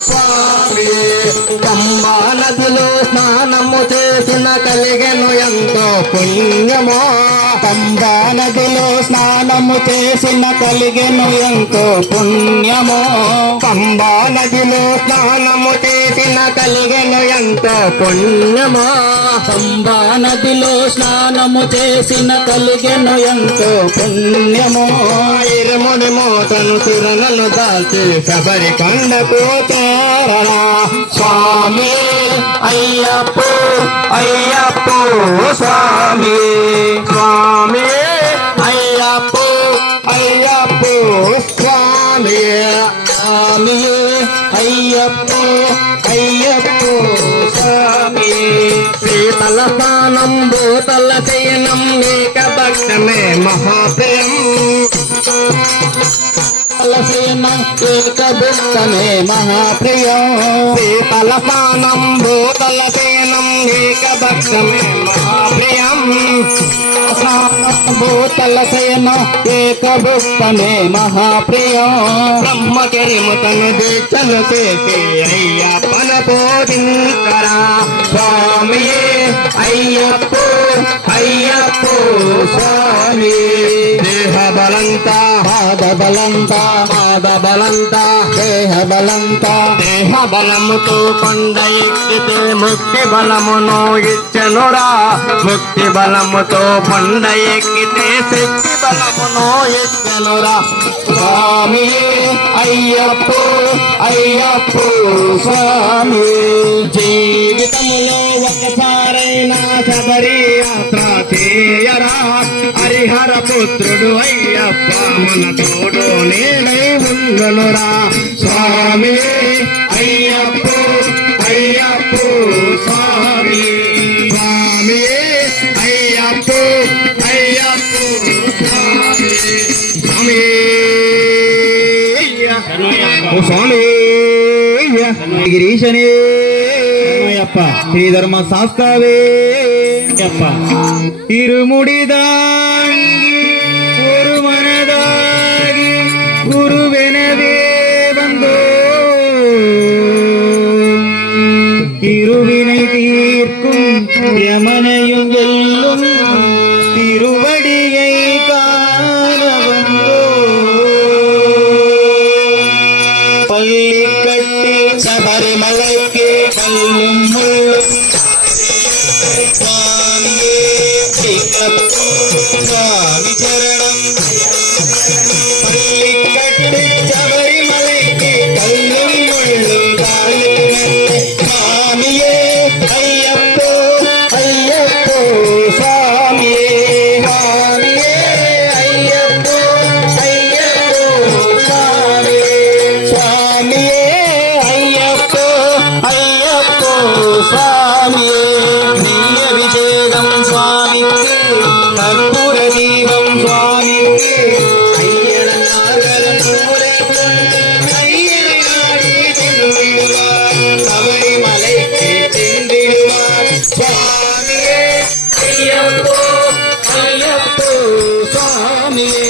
స్వామి పంబా నదిలో స్నానము చేసిన కలిగెను ఎంతో పుణ్యమో. పంబా నదిలో స్నానము చేసిన కలిగెను ఎంతో పుణ్యమో. పంబా నదిలో స్నానము చేసిన కలిగెను ఎంతో పుణ్యమో. పంబా నదిలో స్నానము చేసిన కలిగెను ఎంతో పుణ్యమో. ఇరుముడి మూటను తిరణను దాల్చి శబరి కొండకు చేరరా. స్వామి అయ్యప్పో అయ్యప్పో స్వామి. స్వామి అయ్యప్పో అయ్యప్పో స్వామి. స్వామి అయ్యప్పో అయ్యప్పో స్వామి. శీతల స్నానం భూతల శయనం ఏకభక్తమే మహాప్రియం. ఏకభక్తమే మహాప్రియం. శీతల స్నానం భూతల శయనం ఏకభక్తమే మహాప్రియం. భూతల శయనం ఏకభక్తమే మహాప్రియం. బ్రహ్మచరిముతను దీక్షను చేసి అయ్యప్పన బోధించరా. స్వామియే అయ్యప్పో అయ్యప్పో స్వామి. దేహ బలంతా పాద బలంతా పాద బలంతా దేహ బలంతా. దేహ బలముతో కొండ ఎక్కితే ముక్తి బలమును ఇచ్చెనురా. ముక్తి బలముతో కొండ ఎక్కితే శక్తి బలమును ఇచ్చెనురా. స్వామి అయ్యప్పో అయ్యప్పో స్వామి. జీవితములో ఒకసారైనా శబరి యాత్ర చేయరా. హరిహర పుత్రుడు అయ్యప్ప మన తోడు నేడై ఉండునురా. స్వామి అయ్యప్పో అయ్యప్పో స్వామి. స్వామి అయ్యప్పో అయ్యప్పో స్వామి. స్వామి ఓ స్వామి గిరీశనే అయ్యప్ప శ్రీధర్మ శాస్త్రవే అయ్యప్ప. இருமுடிதாங்கி ஒரு மனதாகி குருவெனவே வந்தோ. திருவினை தீர்க்கும் யமனையும் வெல்லும் திருவடியை காண வந்தோ. பள்ளி கட்டி சபரிமலைக்கு கல்லும் முள்ளும் சுவாமியே ஐயப்போ சுவாமி சரணம். பள்ளி கட்டி சபரிமலைக்கு கல்லும் முள்ளும் சுவாமியே ஐயப்போ ஐயப்போ சுவாமியே. சுவாமியே ஐயப்போ ஐயப்போ சுவாமியே. சுவாமியே ஐயப்போ ஐயப்போ சுவாமியே. நெய் அபிஷேகம் சுவாமிக்கு கற்பூர தீபம் சுவாமிக்கு. ஐயனன் நாகரன் மூலக்கும் ஐயனை நாடி சென்றிடுவார். சபரிமலைக்கு சென்றிடுவார். சுவாமியே ஐயப்போ ஐயப்போ சுவாமியே.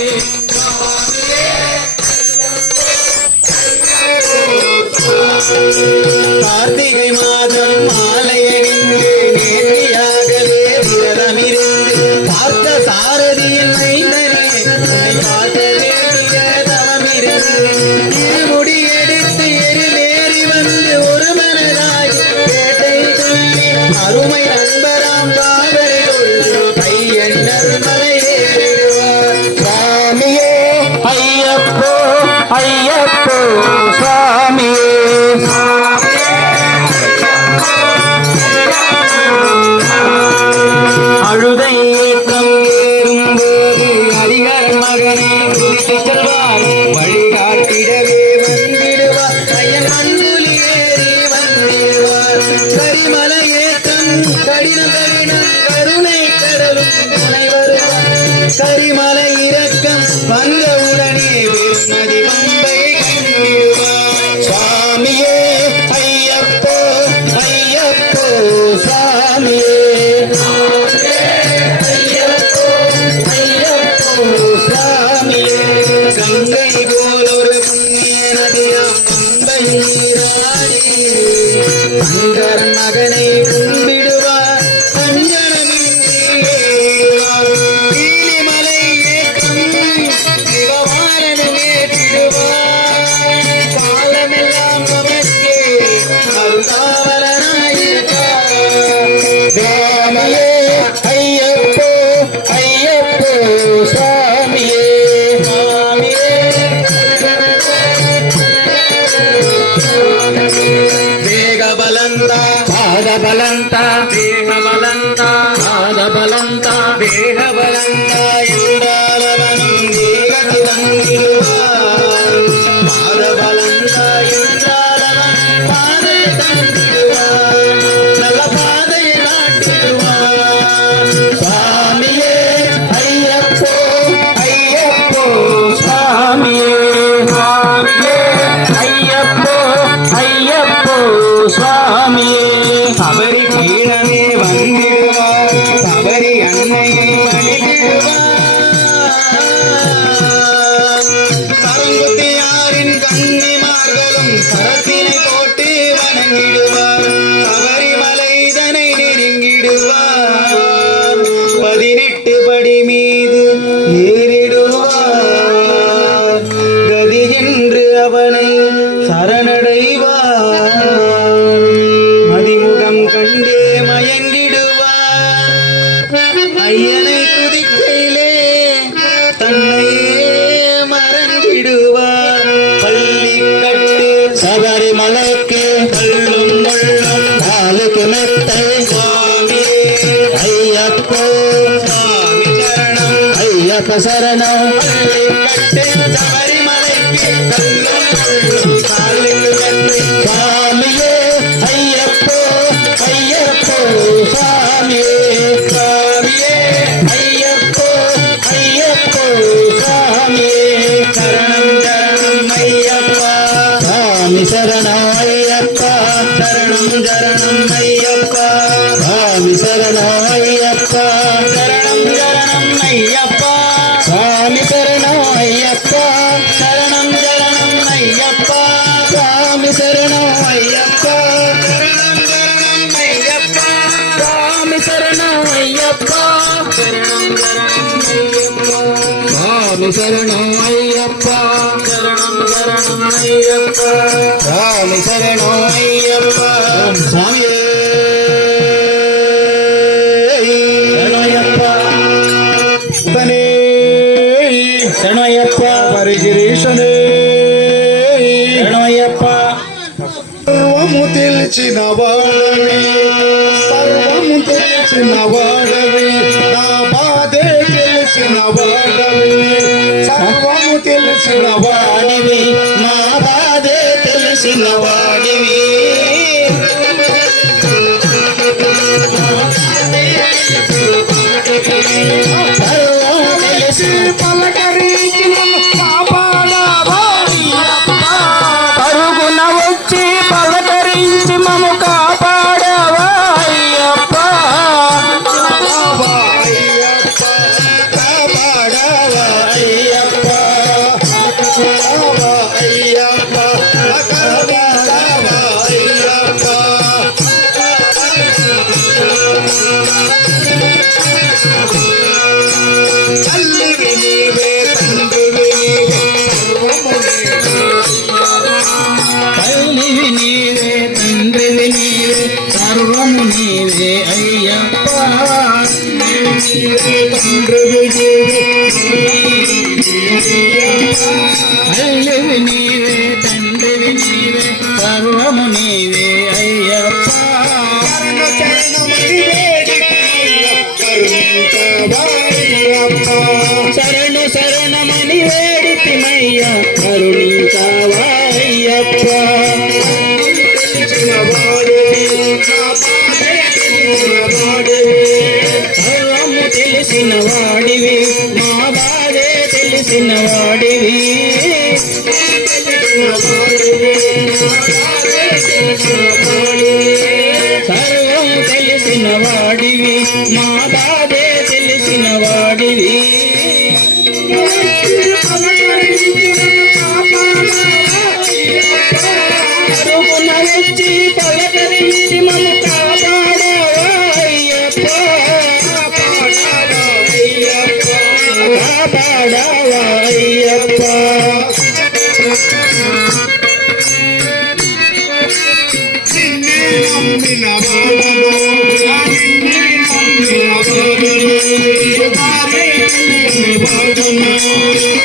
கார்த்திகை மாதம் மாலையணிந்து நேர்த்தியாகவே விரதமிருந்து பார்த்த சாரதியின் மைந்தனே உன்னை காட்ட வேண்டிய தவமிருந்து இருமுடி எடுத்து எரிலேறி வந்து ஒரு மனதாகி பேட்டை துள்ளி அருமை நண்பராம் காவரை கொள்ளு கையண்ணர் மலை ஏறிடுவார். சுவாமியே ஐயப்போ ஐயப்போ சுவாமியே. அழுதை ஏற்றம் ஏறும்போது ஹரிஹர மகனே குறித்து செல்வார். வழிகாட்டிடவே வந்திடுவார். ஐயன் மண்புலி ஏறி வந்திடுவார். கரிமலை ஏற்றம் கடினம் கடினம் கருணை கடலும் துணை வருவார். கரிமலை இறக்கம் வந்தவுடனே வெறுநதி பம்பை கண்டிடுவார். சுவாமியே ஐயப்போ ஐயப்போ சுவாமியே. ஐயப்போ ஐயப்போ சுவாமியே. கங்கை போல் ஒரு புண்ணிய நதியாம் பம்பை நீராடி சங்கர் மகனை கும்பிடுவார் நீலிமலை ஏற்றம் சிவவாரனுமே திடுவார் காலமெல்லாம் நமக்கே அருகாவலனாயிருப்பார் சுவாமியே ஐயப்போ ஐயப்போ சுவாமியே சுவாமியே ಬಲಂತ ದೇಹ ಬಲಂತ ಪಾದ ಬಲಂತ ದೇಹ ಬಲಂತ ಎಂದಾಲವನು ದೇಹಕ್ಕೆ ತಂದಿರುವ ಪಾದ ಬಲಂತ ಎಂದಾಲವನು ಪಾದೆ ತಂದಿರುವ ನಲ್ಲ ಪಾದೆಯ ನಾಟಿರುವ ಸ್ವಾಮಿಯೇ ಅಯ್ಯಪ್ಪೋ ಅಯ್ಯಪ್ಪೋ ಸ್ವಾಮಿಯೇ ಸ್ವಾಮಿಯೇ ಅಯ್ಯಪ್ಪೋ ಅಯ್ಯಪ್ಪೋ ಸ್ವಾಮಿಯೇ சபரி கீழமே வந்திடுவார் சபரி அன்னையை வணங்கிடுவார் சரங்குத்தியாரின் கன்னிமார்களும் சரத்தினை போட்டு வணங்கிடுவார் சபரிமலைதனை நெருங்கிடுவார் 18 படி மீது ஏறிடுவார் கதி என்று அவனை சரணடைவார் மதிமுகம் கண்டே மயங்கிடுவார் ஐயனை துதிக்கையிலே தன்னையே மறந்திடுவார் பள்ளி கட்டு சபரிமலைக்கு கல்லும் முள்ளும் காலுக்கு மெத்தை சுவாமியே ஐயப்போ சுவாமி சரணம் ஐயப்ப சரணம் பள்ளி கட்டு சபரிமலைக்கு கல்லும் முள்ளும் காலுக்கு மெத்தை சுவாமியே ஐயப்போ ஐயப்போ சுவாமியே சுவாமியே ஐயப்போ ஐயப்போ சுவாமியே சரணம் சரணம் ஐயப்பா சுவாமி சரணம் ஐயப்பா சரணம் சரணம் ஐயப்பா சுவாமி சரணம் ஐயப்பா சரணம் சரணம் ஐயப்பா சுவாமி சரணம் ஐயப்பா சரணம் சரணம் ஐயப்பா சுவாமி சரணம் ஐயப்பா சரணம் ஐயப்பா சரணம் சரணம் ஐயப்பா சுவாமி சரணம் ஐயப்பா சுவாமியே சரணமையப்பா உடனே சரணமையப்பா పరిగిరీషనే శరణమయ్యప్పా సర్వము తెలిచిన వాడవి సర్వము తెలిసిన వాడవి నా బాధే తెలిసిన వాడవి సర్వము తెలిసిన వాడివి నా బాధే తెలిసిన వాడివి సర్వం తెలిసి పలకరించి కాపాడవా పరుగున వచ్చి పలకరించి మము కాపాడవా అయ్యప్ప కాపాడవా అయ్యప్ప అయ్యప్ప కాపాడవా అయ్యప్ప తల్లివి నీవే తండ్రివి నీవే తల్లివి నీవే తండ్రివి నీవే సర్వము నీవే అయ్యప్ప తండ్రివి నీవే తల్లివి నీవే తండ్రివి నీవే సర్వము నీవే అయ్యప్ప శరణు శరణమని వేడితిమయ్య కరుణించావా అయ్యప్ప తెలిసిన వాడివి సర్వము తెలిసిన వాడివి మా బాధే తెలిసిన వాడివి సర్వం తెలిసిన వాడివి మా బాధే తెలిసిన వాడివి అరుగున వచ్చి పలకరించి మము కాపాడవా అయ్యప్ప కాపాడవా అయ్యప్ప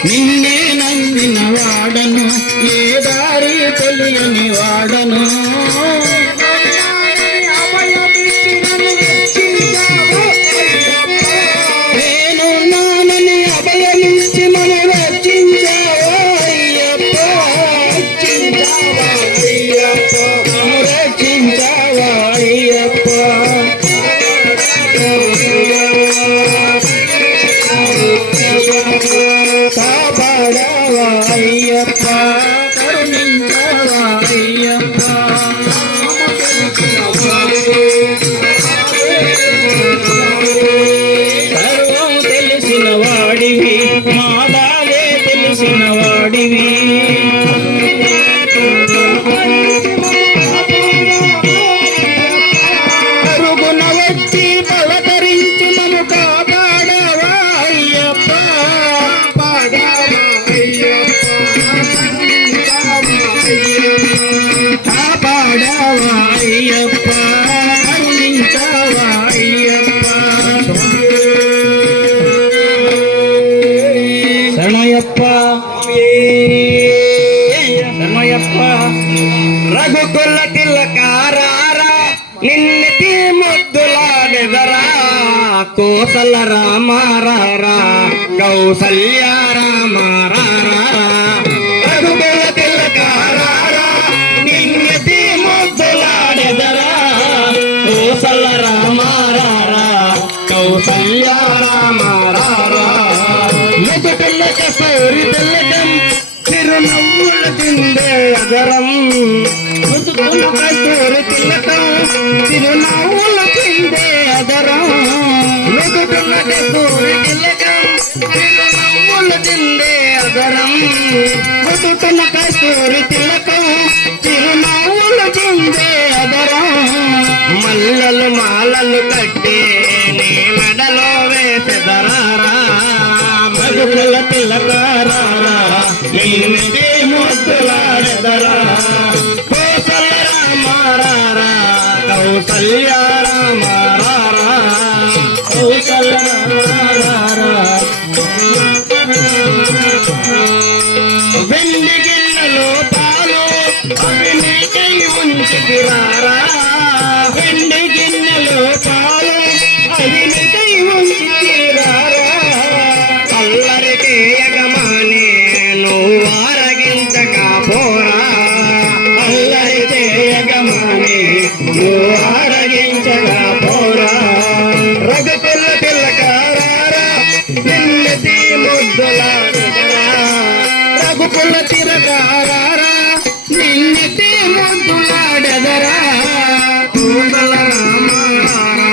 నిన్నే నమ్మిన వాడను ఏ దారి తెలియని వాడను నేను నానని అభయమించి మన రక్షించావా అయ్యప్ప రక్షించావా అయ్యప్ప కాపాడవా అయ్యప్ప కరుణించవా అయ్యప్ప సర్వం తెలిసిన వాడివి మా బాధే తెలిసిన వాడివి అరుగున వచ్చి పలకరించి మము కాపాడవా అయ్యప్ప కాపాడవా అయ్యప్ప కరుణించవా అయ్యప్ప శరణయ్యప్ప శరణయ్యప్ప రఘుకుల తిలకారారా నిన్నటి ముద్దులాడెదరా కోసల రామారారా కౌసల్య రామారారా రఘుకుల తిలకారారా నిన్నటి ముద్దులాడెదరా కోసల రామారారా కౌసల్య రామారారా ముదుటిల్ల కసూరి తిలకం చిరునవ్వుల తిందే అగరం ముదుటిల్ల కసూరి తిలకం చిరునవ్వుల తిందే అగరం ముదుటిల్ల కసూరి తిలకం చిరునవ్వుల తిందే అగరం ముదుటిల్ల కసూరి తిలకం చిరునవ్వుల తిందే అగరం మల్లలు మాలలు కట్టే నీ మెడలో వేసెదరారా మగుల తిలకారారా నిన్నటి ముద్దులాడెదరా కోసల రామారారా కౌసల్య రామారారా కౌసల రామారారా వెండి గిన్నెలో పాలు అవి నీకై ఉంచితిరారా వెండి గిన్నెలో పాలు అవి నీకై ఉంచితిరారా అల్లరికి యజమాని నువ్వు ఆరగించకపోరా అల్లరి చేయగమాని నువ్వు ఆరగించకపోరా రఘుకుల తిలకారారా నిన్నటి ముద్దులాడెదరా రఘుకుల తిలకారారా నిన్నటి ముద్దులాడెదరా కోసల రామారారా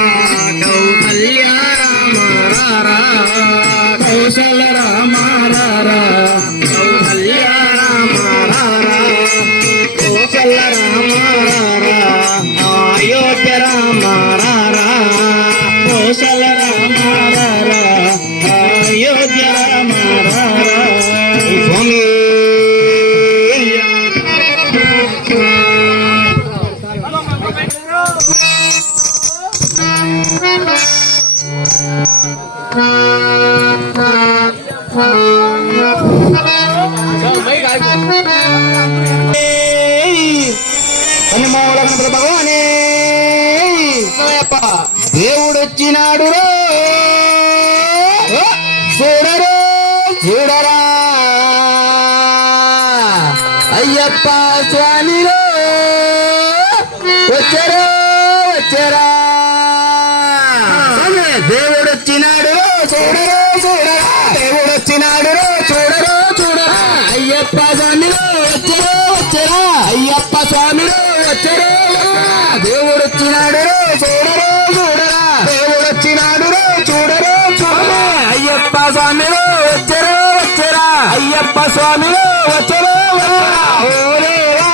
కౌసల్య రామారారా కౌసల రామారారా కౌసల్య రామారారా కోసల రామారారా అయోధ్య రామారారా కోసల రామారారా అయోధ్య రామారారా స్వామి భగవానే దేవుడొచ్చినాడు చూడరు చూడరా అయ్యప్ప స్వామిలో వచ్చారు వచ్చారా దేవుడొచ్చినాడు చూడరు చూడరా దేవుడొచ్చినాడు చూడరు చూడరా అయ్యప్ప స్వామిలో వచ్చారు వచ్చారా అయ్యప్ప స్వామిలో వచ్చారు దేవుడొచ్చినాడు చూడరు చూడరా దేవుడొచ్చినాడు చూడరు చూడరా అయ్యప్ప స్వామిలో వచ్చారు వచ్చారా అయ్యప్ప స్వామిలో వచ్చారు ఓ దేవా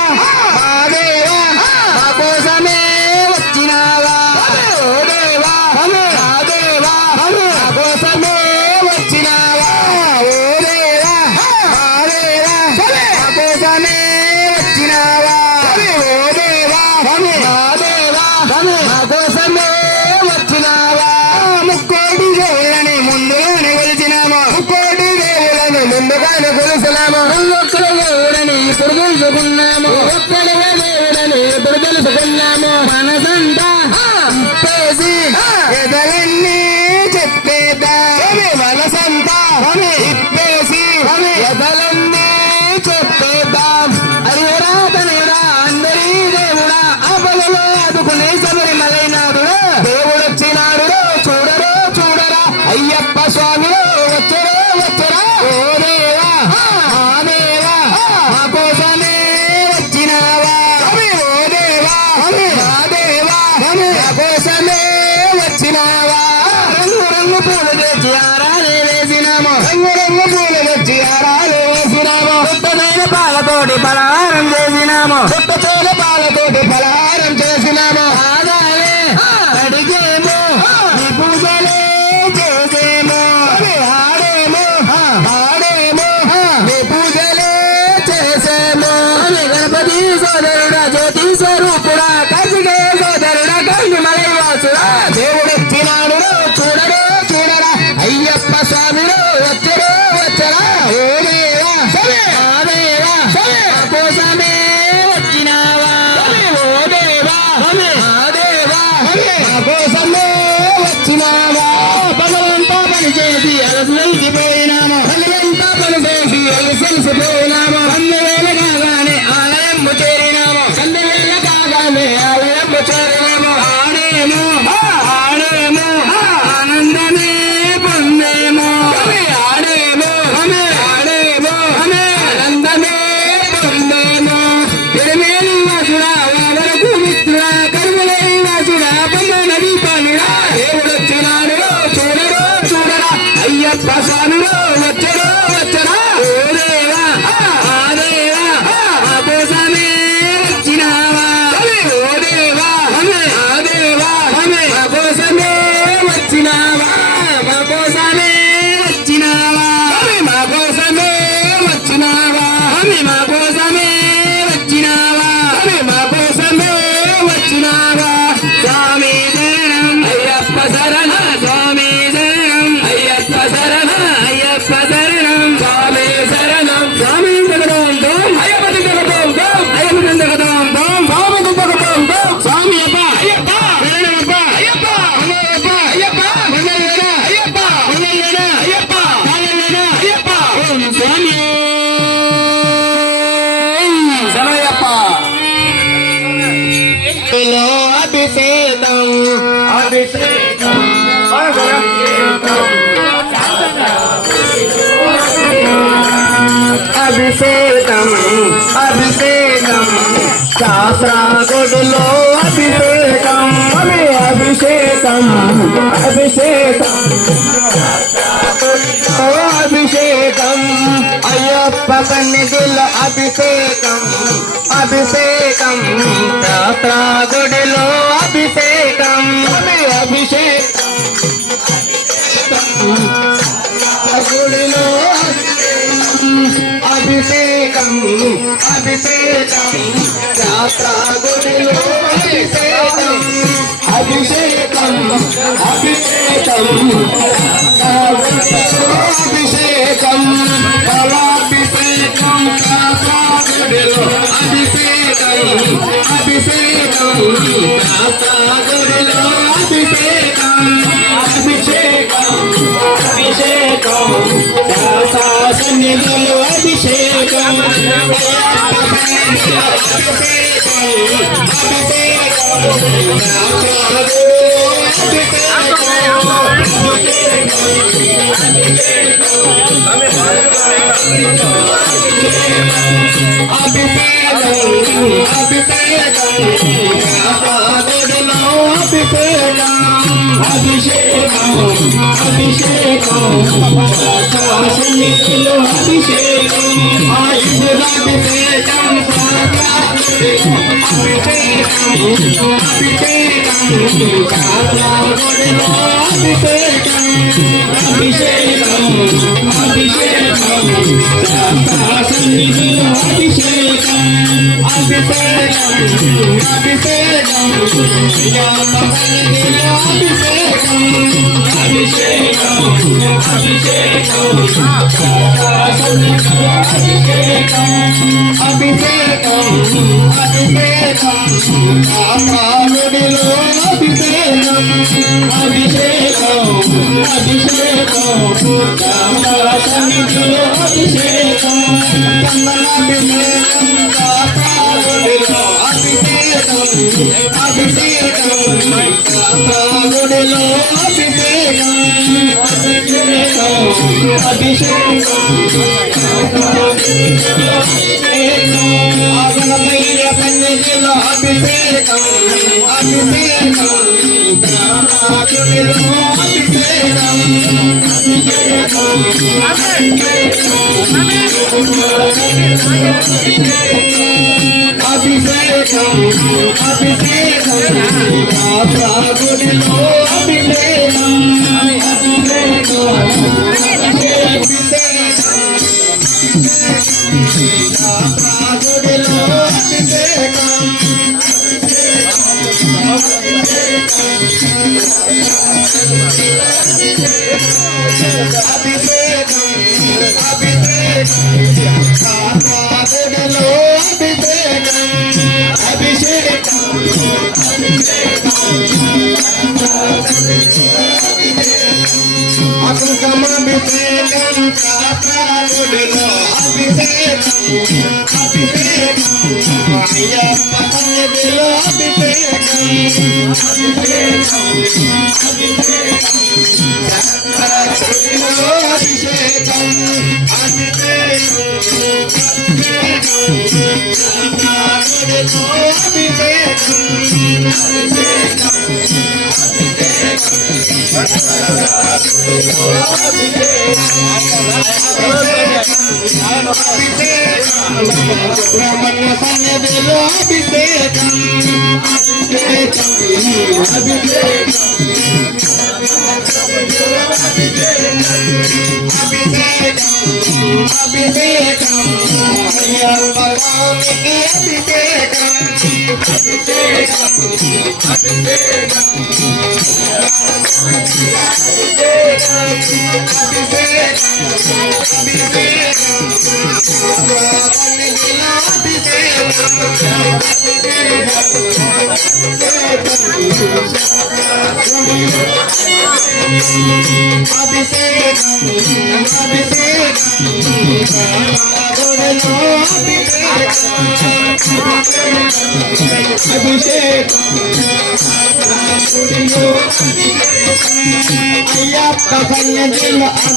ఒక్కగానే కొలుసులాము ఒక్కల దేవుడని ఇప్పుడు తెలుసుకున్నాము ఒక్కడే దేవుడని ఇప్పుడు తెలుసుకున్నాము మనసంతా ఇప్పేసి ఎదలన్నీ చెప్పేద్దాం మనసంతా ఇప్పేసి ఎదలన్నీ చెప్పేద్దాం అరివరా తనుడా అందరి దేవుడా ఆపదలో ఆదుకునే శబరిమలైనాడురా దేవుడొచ్చినాడు చూడరో చూడరా అయ్యప్ప స్వామిలో వచ్చరో వచ్చరా ఓ దేవా మా దేవా మా కోసమే వచ్చినావా ఓ దేవా మా దేవా మా కోసమే వచ్చినావా రంగు రంగు పూలు తెచ్చి ఆరాలే వేసినాము రంగు రంగు పూలు తెచ్చి ఆరాలే వేసినాము పుట్టమైన పాలతోటి పలహారం చేసినాము పుట్టతోటి పాలతోటి పలహారం చేసినాము ఆదాలే అడిగేమో నీ పూజలే చేసేమో ఆడేమో ఆడేమో నీ పూజలే చేసేమో గణపతి సోదరుడా జ్యోతి స్వరూపుడా కార్తికేయ సోదరుడా కంది మలైవాసుడా దేవుడొచ్చినాడు చూడరో చూడరా అయ్యప్ప స్వామిలో వచ్చరో వచ్చరా ఓ దేవా మా దేవా మా కోసమే వచ్చినావా ఓ దేవా మా దేవా మా కోసమే వచ్చినావా భగవంతా పని చేసి అలసిపోయినాము భగవంతా పని చేసి అలసిపోయినాము కందివేళ కాగానే ఆలయంబు చేరినాము కందివేళ కాగానే ఆలయంబు చేరినాము ఆడేమో ఆడేమో ఆనందమే పొందేమో ఆడేమో ఆడేమో ఆనందమే పొందేమో ఎడమేలి వాసుడా వరకు మిత్రుడా కరుమలై వాసుడా పొంద నది పాలుడా దేవుడొచ్చినాడు చూడరో చూడరా అయ్యప్ప స్వామిలో వచ్చరో వచ్చరా ఓ దేవా ఆ దేవా మా కోసమే వచ్చినావా ఓ దేవా ఆ దేవా మా కోసమే వచ్చినావా మా కోసమే వచ్చినావా మా కోసమే వచ్చినావా మా కోసమే వచ్చినావా మా కోసమే వచ్చినావా స్వామి శరణం అయ్యప్ప శరణ స్వామి శరణం అయ్యప్ప శరణ అయ్యప్ప శరణం స్వామి శరణం స్వామి దిగడం అయ్యప్ప దిగడం అయ్యప్ప దిగడం స్వామి దిగడం స్వామి అప్ప అయ్యప్ప శరణమప్ప అయ్యప్ప అయ్యప్ప అయ్యప్ప అయ్యప్ప అయ్యప్ప అయ్యప్ప ఓం స్వామి శరణయ్యప్ప అభిషేకం అభిషేకం అభిషేకం అభిషేకం శాస్త్రాగుడిలో అభిషేకం అభిషేకం అభిషేకం అభిషేకం అయ్యప్ప సన్నిధిలో అభిషేకం అభిషేకం శాస్త్రాగుడిలో అభిషేకం అభిషేకం గుడిలో అభిషేకం అభిషేకం శాస్త్రాగుడిలో అభిషేకం అభిషేకం అభిషేకం అభిషేకం ఫలాభిషేకం శాస్త్రాగుడిలో అభిషేకం అభిషేకం శాస్త్రాగుడిలో అభిషేకం అభిషేకం అభిషేకం సన్నిధిలో అభిషేకం అభిషేకం సన్నిధిలో అభిషేకం అభిషేకం శాస్త్రాగుడిలో అభిషేకం అభిషేకం అభిషేకం శాస్త్ర సన్నిధిలో అభిషేకం అభిషేకం అభిషేకం శ్రీరామ సన్నిధిలో అభిషేకం అభిషేకం అభిషేకం శాస్త్ర సన్నిధిలో అభిషేకం అభిషేకం అభిషేకం శాస్త్రాగుడిలో అభిషేకం అభిషేకం అభిషేకం శాస్త్ర సన్నిధిలో అభిషేకం చందనాభిషేకం శాస్త్రాగుడిలో అభిషేకం అభిషేకం శాస్త్రాగుడిలో అభిషేకం అభిషేకం ఆగమయ్య సన్నిధిలో అభిషేకం అభిషేకం శాస్త్రాగుడిలో అభిషేకం అభిషేకం అభిషేకం శాస్త్రాగుడిలో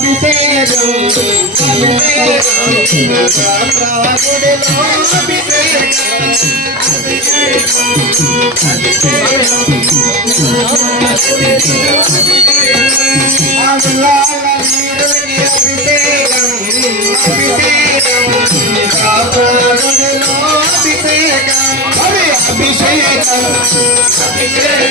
అభిషేకం శాస్త్రాగుడిలో అభిషేకం అభిషేకం అభిషేకం శాస్త్రాగుడిలో అభిషేకం అభిషేకం అభిషేకం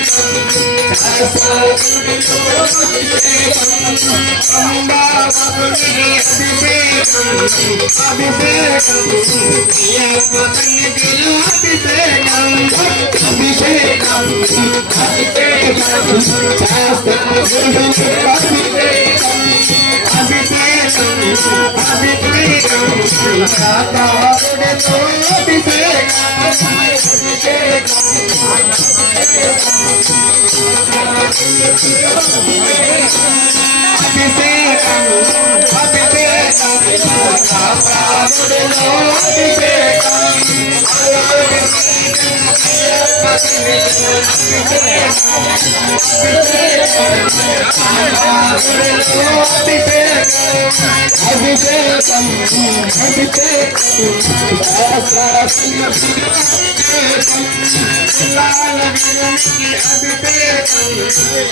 శాస్త్రాగుడిలో అభిషేకం అభిషేకం అయ్యప్ప సన్నిధిలో అభిషేకం అభిషేకం శాస్త్రాగుడిలో అభిషేకం శాస్త్రాగుడిలో సుబ్రహ్మణ్య సన్నిధిలో అభిషేకం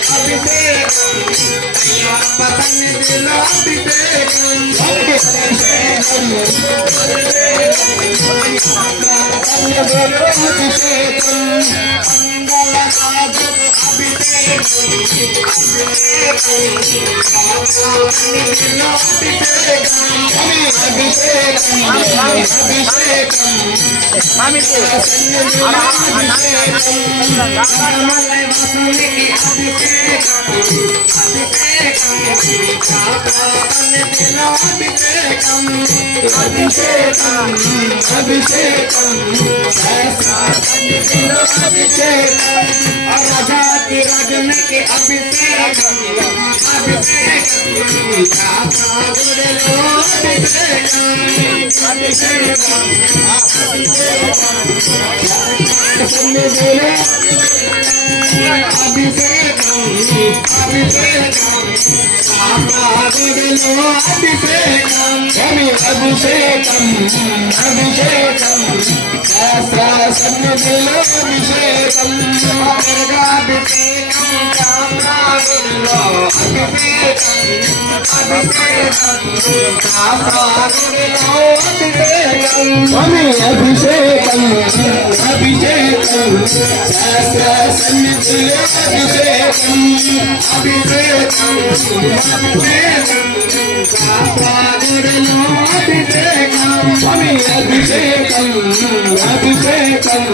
అభిషేకం అయ్యప్ప స్వామికి అభిషేకం అయ్యప్ప సన్నిధిలో అభిషేకం అభిషేకం మంగళ రాజుకు అభిషేకం రాజాకి రాజునికి అభిషేకం అభిషేకం శాస్త్ర సన్నిధిలో అభిషేకం అభిషేకం శాస్త్ర సన్నిధిలో అభిషేకం అభిషేకం అభిషేకం శాస్త్ర గుడిలో అభిషేకం అభిషేకం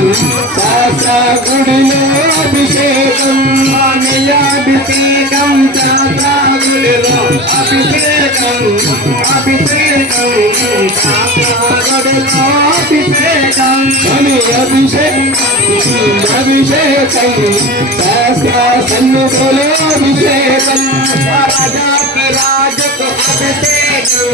శాస్త్ర గుడిలో అభిషేకం అభిషేకం శాస్త్ర గుడిలో అభిషేకం అభిషేకం శాస్త్ర సన్నిధిలో అభిషేకం రాజాకి రాజుకు అభిషేకం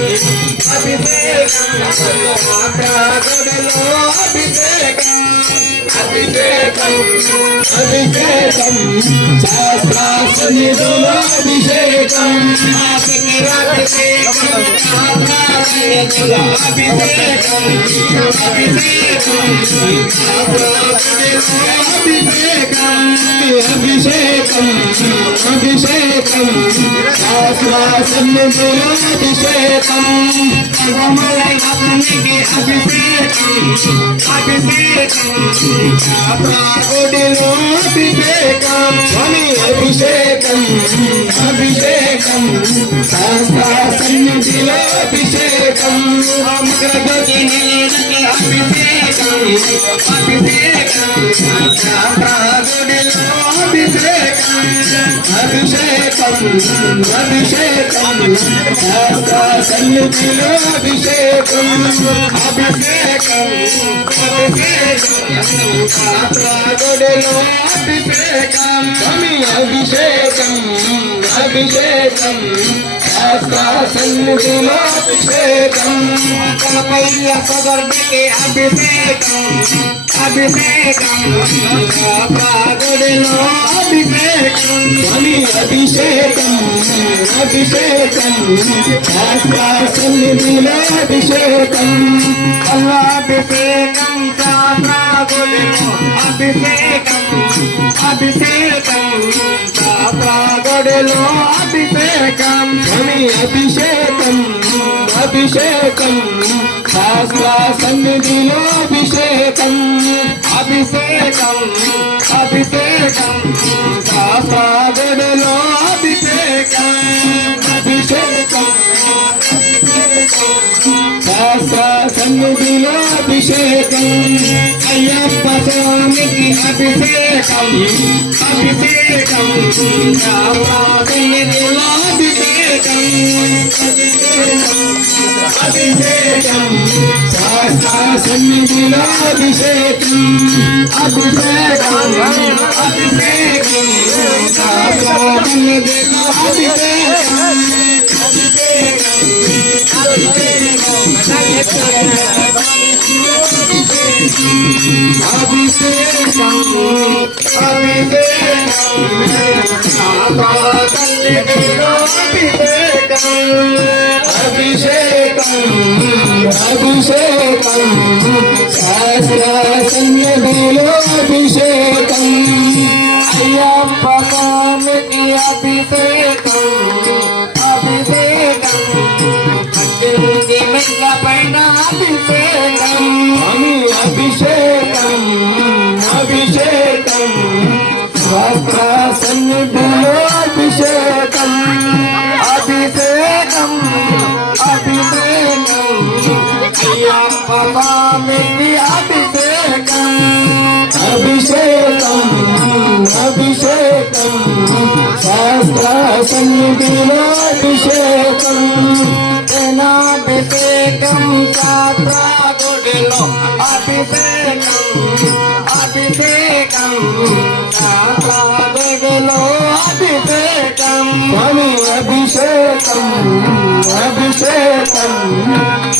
అభిషేకం శాస్త్ర సన్నిధిలో అభిషేకం అభిషేకం శాస్త్ర సన్నిధిలో అభిషేకం గుడిలో అభిషేకం అభిషేకం శాస్త్ర సన్నిధిలో అభిషేకం అభిషేకం గుడిలో అభిషేకం శాస్త్ర సన్నిధిలో అభిషేకం గుడిలో అభిషేకం శాస్త్ర సన్నిధిలో అభిషేకం కలపయ్య సగర్భికి అభిషేకం గుడిలో అభిషేకం శాస్త్ర సన్నిధిలో అభిషేకం అభిషేకం శాస్త్ర గుడిలో అభిషేకం శాస్త్ర గుడిలో అభిషేకం శాస్త్ర సన్నిధిలో అభిషేకం శాస్త్ర గుడిలో అభిషేకం శాస్త్ర సన్నిధిలో అభిషేకం అయ్యప్ప స్వామికి అభిషేకం సన్నిధిలో అభిషేకం శాస్త్ర సన్నిధిలో అభిషేకం శాస్త్ర సన్నిధిలో అభిషేకం శాస్త్ర సన్నిధిలో అభిషేకం అయ్యప్ప స్వామికి అభిషేకం పైన అభిషేకం శాస్త్ర సన్నిధిలో అభిషేకం అభిషేకం అభిషేకం అయ్యప్ప స్వామికి అభిషేకం అభిషేకం అభిషేకం శాస్త్ర సన్నిధిలో అభిషేకం అభిషేకం శాస్త్ర గుడిలో అభిషేకం అభిషేకం శాస్త్ర గుడిలో అభిషేకం స్వామి అభిషేకం అభిషేకం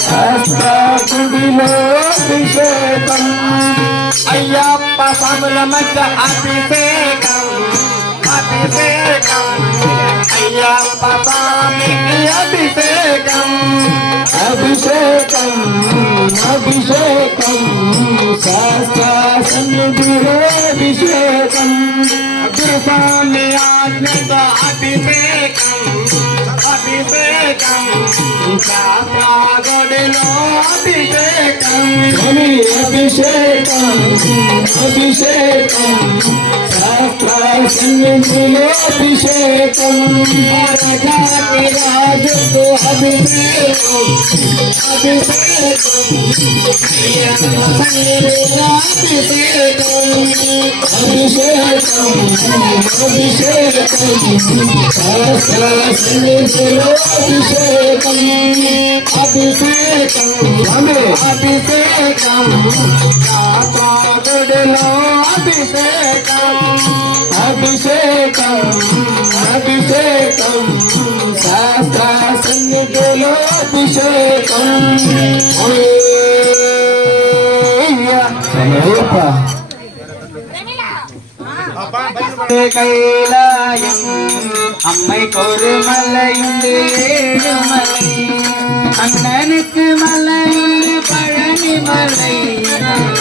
శాస్త్ర గుడిలో అభిషేకం అయ్యప్ప స్వాముల మధ్య అభిషేకం అభిషేకం అయ్యప్ప స్వామికి అభిషేకం అభిషేకం అభిషేకం శాస్త్ర సన్నిధిలో అభిషేకం స్వామి ఆజ్ఞతో అభిషేకం అభిషేకం శాస్త్ర గుడిలో అభిషేకం అభిషేకం అభిషేకం శాస్త్ర సన్నిధిలో అభిషేకం రాజాకి రాజుకు అభిషేకం అభిషేకం సన్నిధిలో అభిషేకం అభిషేకం అభిషేకం శాస్త్ర సన్నిధిలో అభిషేకం అభిషేకం అభిషేకం గుడిలో అభిషేకం అభిషేకం అభిషేకం శాస్త్ర సన్నిధిలో అభిషేకం கைலாயம் அம்மை கொரு மலையுண்டு ஏழு மலை அண்ணனுக்கு மலையுண்டு பழனி மலை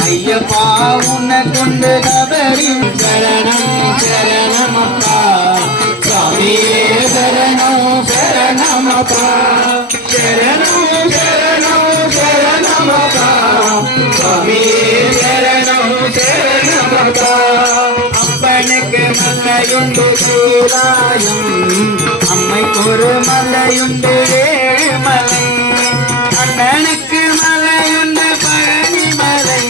ஐயப்பா உன்னை கொண்டு கபரி சரணம் சரணமப்பா சுவாமியே சரணம் சரணமப்பா சரணம் சரணம் சரணமப்பா சுவாமியே சரணம் சரணமப்பா அப்பனுக்கு மலையுண்டு கைலாயம் அம்மைக்கு ஒரு மலையுண்டு ஏழு மலை அண்ணனுக்கு மலையுண்டு பழனி மலை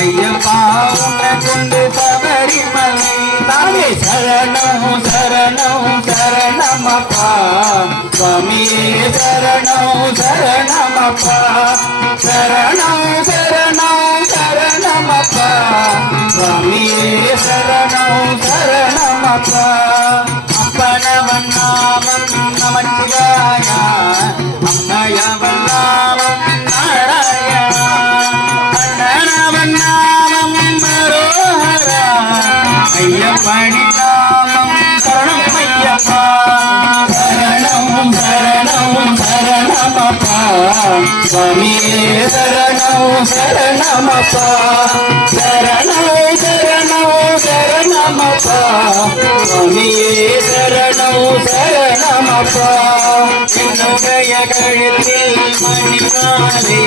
ஐயப்பா உன்னை கொண்டு சபரிமலை தாவே சரணம் சரணம் சரணமப்பா சுவாமியே சரணம் சரணமப்பா சரணம் சரணம் சரணமப்பா சுவாமியே சரணம் சரணமப்பா அப்பனவன் நாமம் நமச்சிவாய அம்மையவன் நாமம் நாராயண அண்ணனவன் நாமம் மரோஹரா ஐயப்பனி நாமம் சரணம் ஐயப்பா சரணம் சரணம் சரணமப்பா சுவாமியே சரணம் சரணமப்பா சரணம் சரணம் சரணமப்பா சுவாமியே சரணம் சரணமப்பா என்னுடைய கழுத்தில் மணிமாலை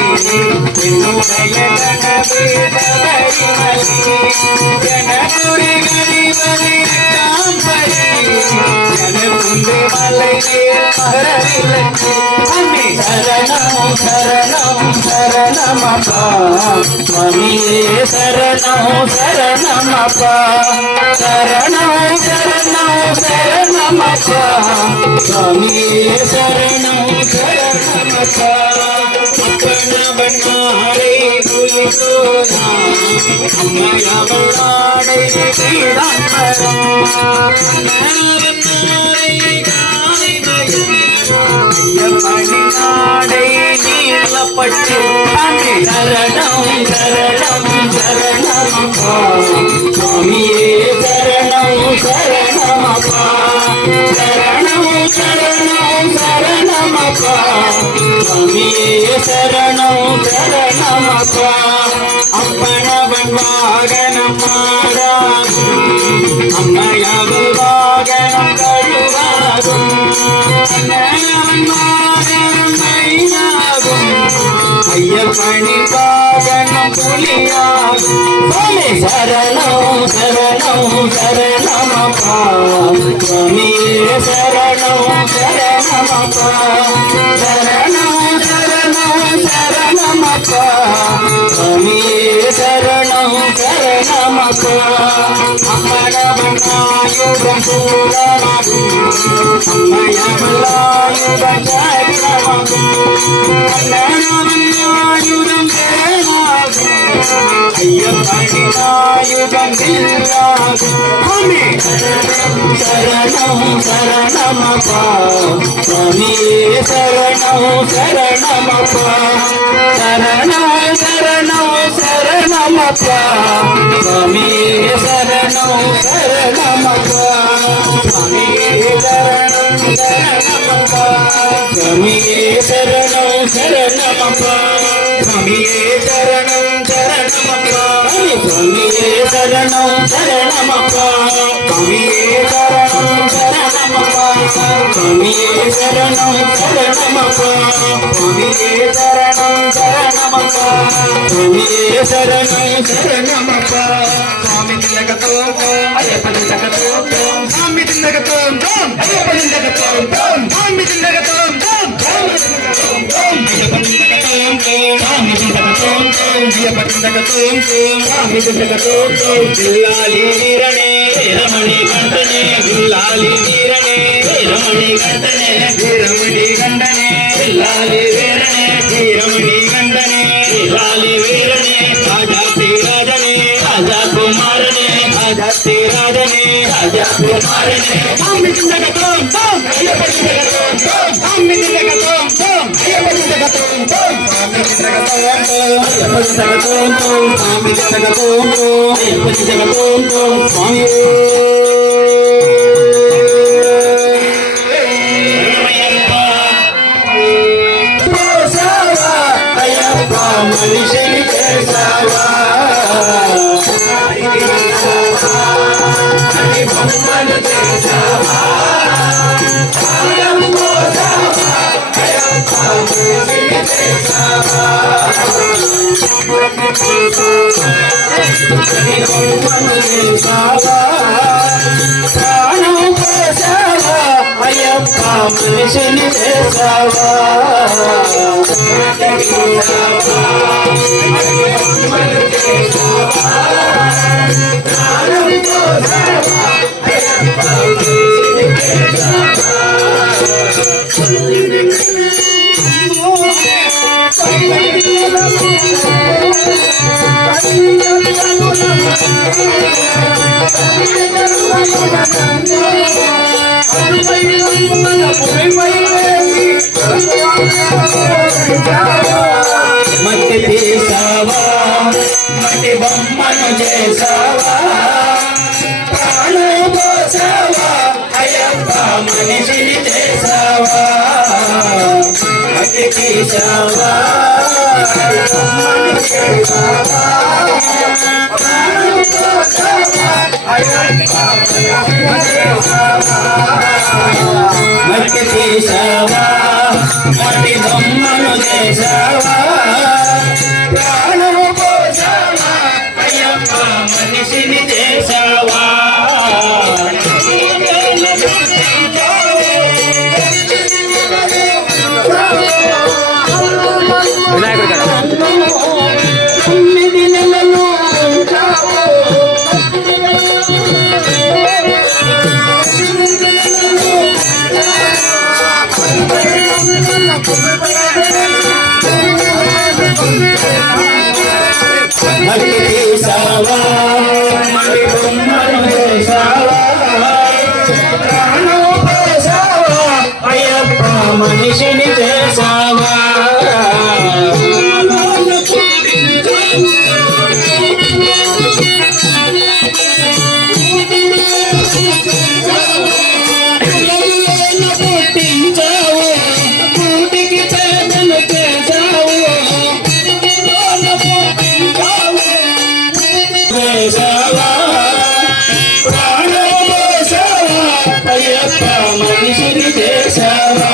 என்னுடைய கனவு சபரிமலை ஜனகுரி கரிமலை காம்பரி ஜனகுண்டு மலை மரவிலக்கு சரணம் சரணம் சரணமப்பா சுவாமியே சரணம் சரணமப்பா சரணம் சரணம் சரணமப்பா சுவாமியே சரணம் சரணமப்பா அப்பனவன் நாடை புலிகோனா அம்மையவள் நாடை ஸ்ரீராம்பரம் அப்பனவன் நாடை காளிமயம் ஐயப்பனி நாடை நீலப்பட்டு சரணம் சரணம் சரணமப்பா சுவாமியே சரணம் சரணமப்பா சரணம் சரணம் சரணமப்பா சுவாமியே சரணம் சரணமப்பா அப்பனவன் வாகனம் மாறாகும் அம்மையவள் வாகனம் கழுவாகும் அண்ணனவன் வாகனம் மைனாகும் అయ్యప్పని పాదనం పులియాగు స్వామి శరణం శరణం శరణమప్ప స్వామి శరణం శరణమప్ప శరణం శరణం శరణమప్ప స్వామి శరణం శరణమప్ప అమ్మడమన్నాయుధం చూడనగు అమ్మయమలాయుధం చక్రమగు అన్నమన్నాయుధం చేనాగు అయ్యప్పని నాయుధం దిల్లాగు శరణం శరణమప్ప స్వామి శరణం శరణమప్ప శరణం శరణం శరణమప్ప స్వామి శరణం శరణమప్ప స్వామి శరణం శరణమప్ప స్వామి శరణం శరణమప్ప స్వామి శరణం శరణమప్ప స్వామి శరణం శరణమప్ప స్వామి శరణం శరణమప్ప స్వామి శరణం శరణమప్ప స్వామి శరణం శరణమప్ప స్వామి శరణం శరణమప్ప స్వామి తిలకతో అయ్యప్ప తిలకతో స్వామి తిలకతో అయ్యప్ప తిలకతో స్వామి తిలకతో అయ్యప్ప తిలకతో స్వామి తిలకతో అయ్యప్ప తిలకతో స్వామి తిలకతో బిల్లాలి వీరనే రమణి కంటనే బిల్లాలి వీరనే రమణి కంటనే వీరమణి గండనే బిల్లాలి వీరనే రమణి కంటనే బిల్లాలి వీరనే రాజాతి రాజనే రాజా కుమారనే రాజాతి రాజనే రాజా కుమారనే స్వామి తిలకతో అయ్యప్ప తిలకతో స్వామి తిలకతో అయ్యప్ప తిలకతో స్వామి తిలకతో అయ్యప్ప జగతో స్వామి తిలకతో అయ్యప్ప జగతో స్వామి అయ్యప్ప మనిషిని చేసావా అని బొమ్మను చేసావా అయ్యప్ప మనిషిని చేసావా అని బొమ్మను చేసావా ప్రాణం పోసావా అయ్యప్ప మనిషిని చేసావా మట్టి తీసావా మట్టి బొమ్మను చేసావా ప్రాణం పోసావా అయ్యప్ప మనిషిని చేసావా మట్టి తీసావా బొమ్మను చేసావా ప్రాణం పోసావా అయ్యప్ప మనిషిని చేసావా మట్టి తీసావా మట్టి బొమ్మను చేసావా ప్రాణము పోసావా అయ్యప్ప మనిషిని చేసావా వినాయకుడు కదా 9 నెలలు ఉంచావు. మట్టి తీసావా మట్టి బొమ్మను చేసావా ప్రాణము పోసావా అయ్యప్ప మనిషిని చేసావా పుట్టించావు కూటికి పేదలు చేసావు చేసావా ప్రాణం చేసావా అయ్యప్ప మనిషిని చేసావా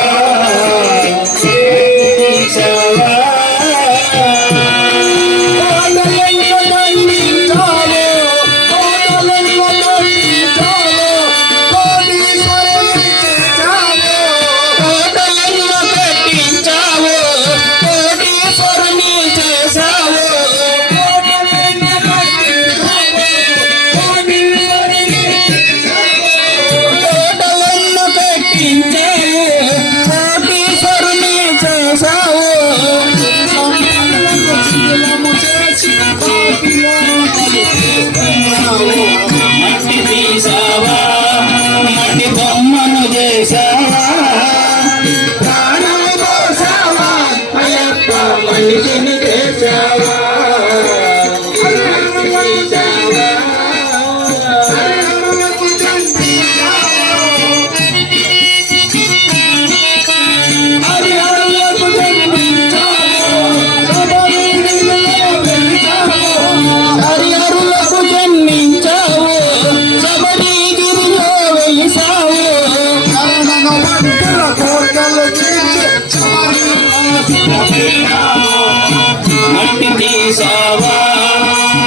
తీసావా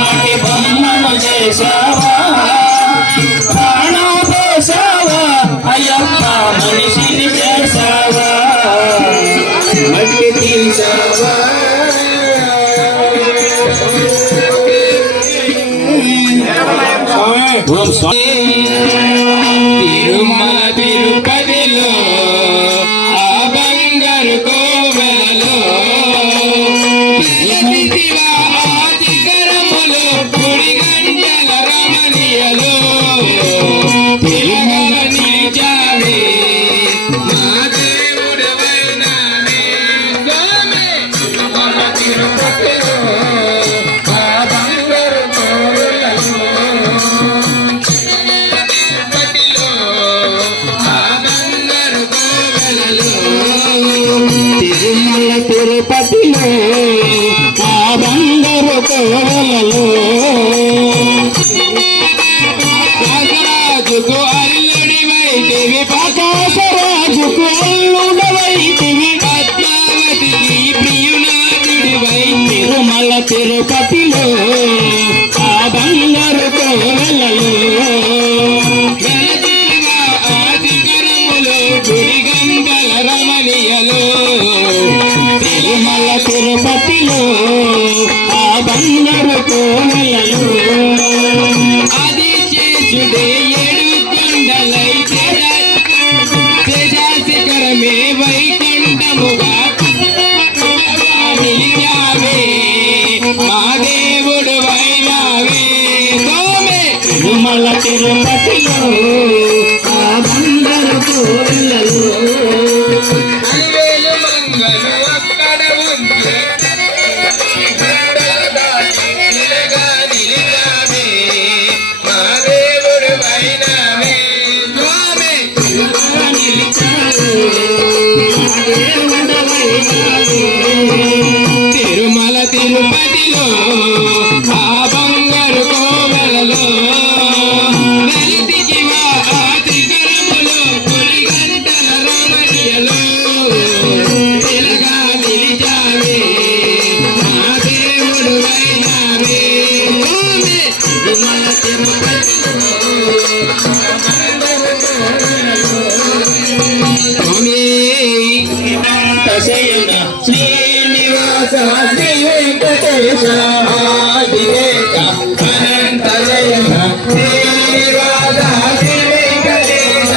మట్టి బొమ్మను చేసావా ప్రాణం పోసావా అయ్యప్ప మనిషిని చేసావా మట్టి తీసావా ఓం స్వామి తిరుమల తిరుపతిలో ఆ బంగారు కోవెలలో తిరుమతివా ఆ శిఖరములో గుడి గంటల రమణీయలో తిరుమల నిలిచావే మా దేవుడవైనావే స్వామి తిరుమల తిరుపతిలో ఆ బంగారు కోవెలలో తిరుమల తిరుపతిలో ఆ బంగారు కోవెలలో రాజరాజుకు అల్లుడివైతివి ప్రకాశరాజుకు అల్లుడవైతివి పద్మావతికి ప్రియునాథుడివై తిరుమల తిరుపతిలో ఆ బంగారు కోవెలలో వెలతివా ఆ శిఖరములో గుడి గంటల రమణీయలో తిరుమల తిరుపతిలో ఆ బంగారు కోవెలలో అది చేసుడే ఏడు కొండలై శిఖరమే వైకుంఠముగా నిలిచావే మా దేవుడు వైనావే సోమే తిరుమల తిరుపతిలో ఆ బంగారు కోవెలలో అలివేలు మంగళు అక్కడ ఉంచి నిలిచావే మా దేవుడు వైనావే స్వామి తిరుమల తిరుపతిలో ఆ బంగారు కోవెలలో వెలితికివా ఆ శిఖరములో పులి గంటల రమణీయలో తిలగా నిలిచావే మా దేవుడు వైనావే స్వామి తిరుమల తిరుపతిలో స్వామి శయన శ్రీనివాస శ్రీ వెంకటేశ ఆదివేక అనంత శయన శ్రీనివాస శ్రీ వెంకటేశ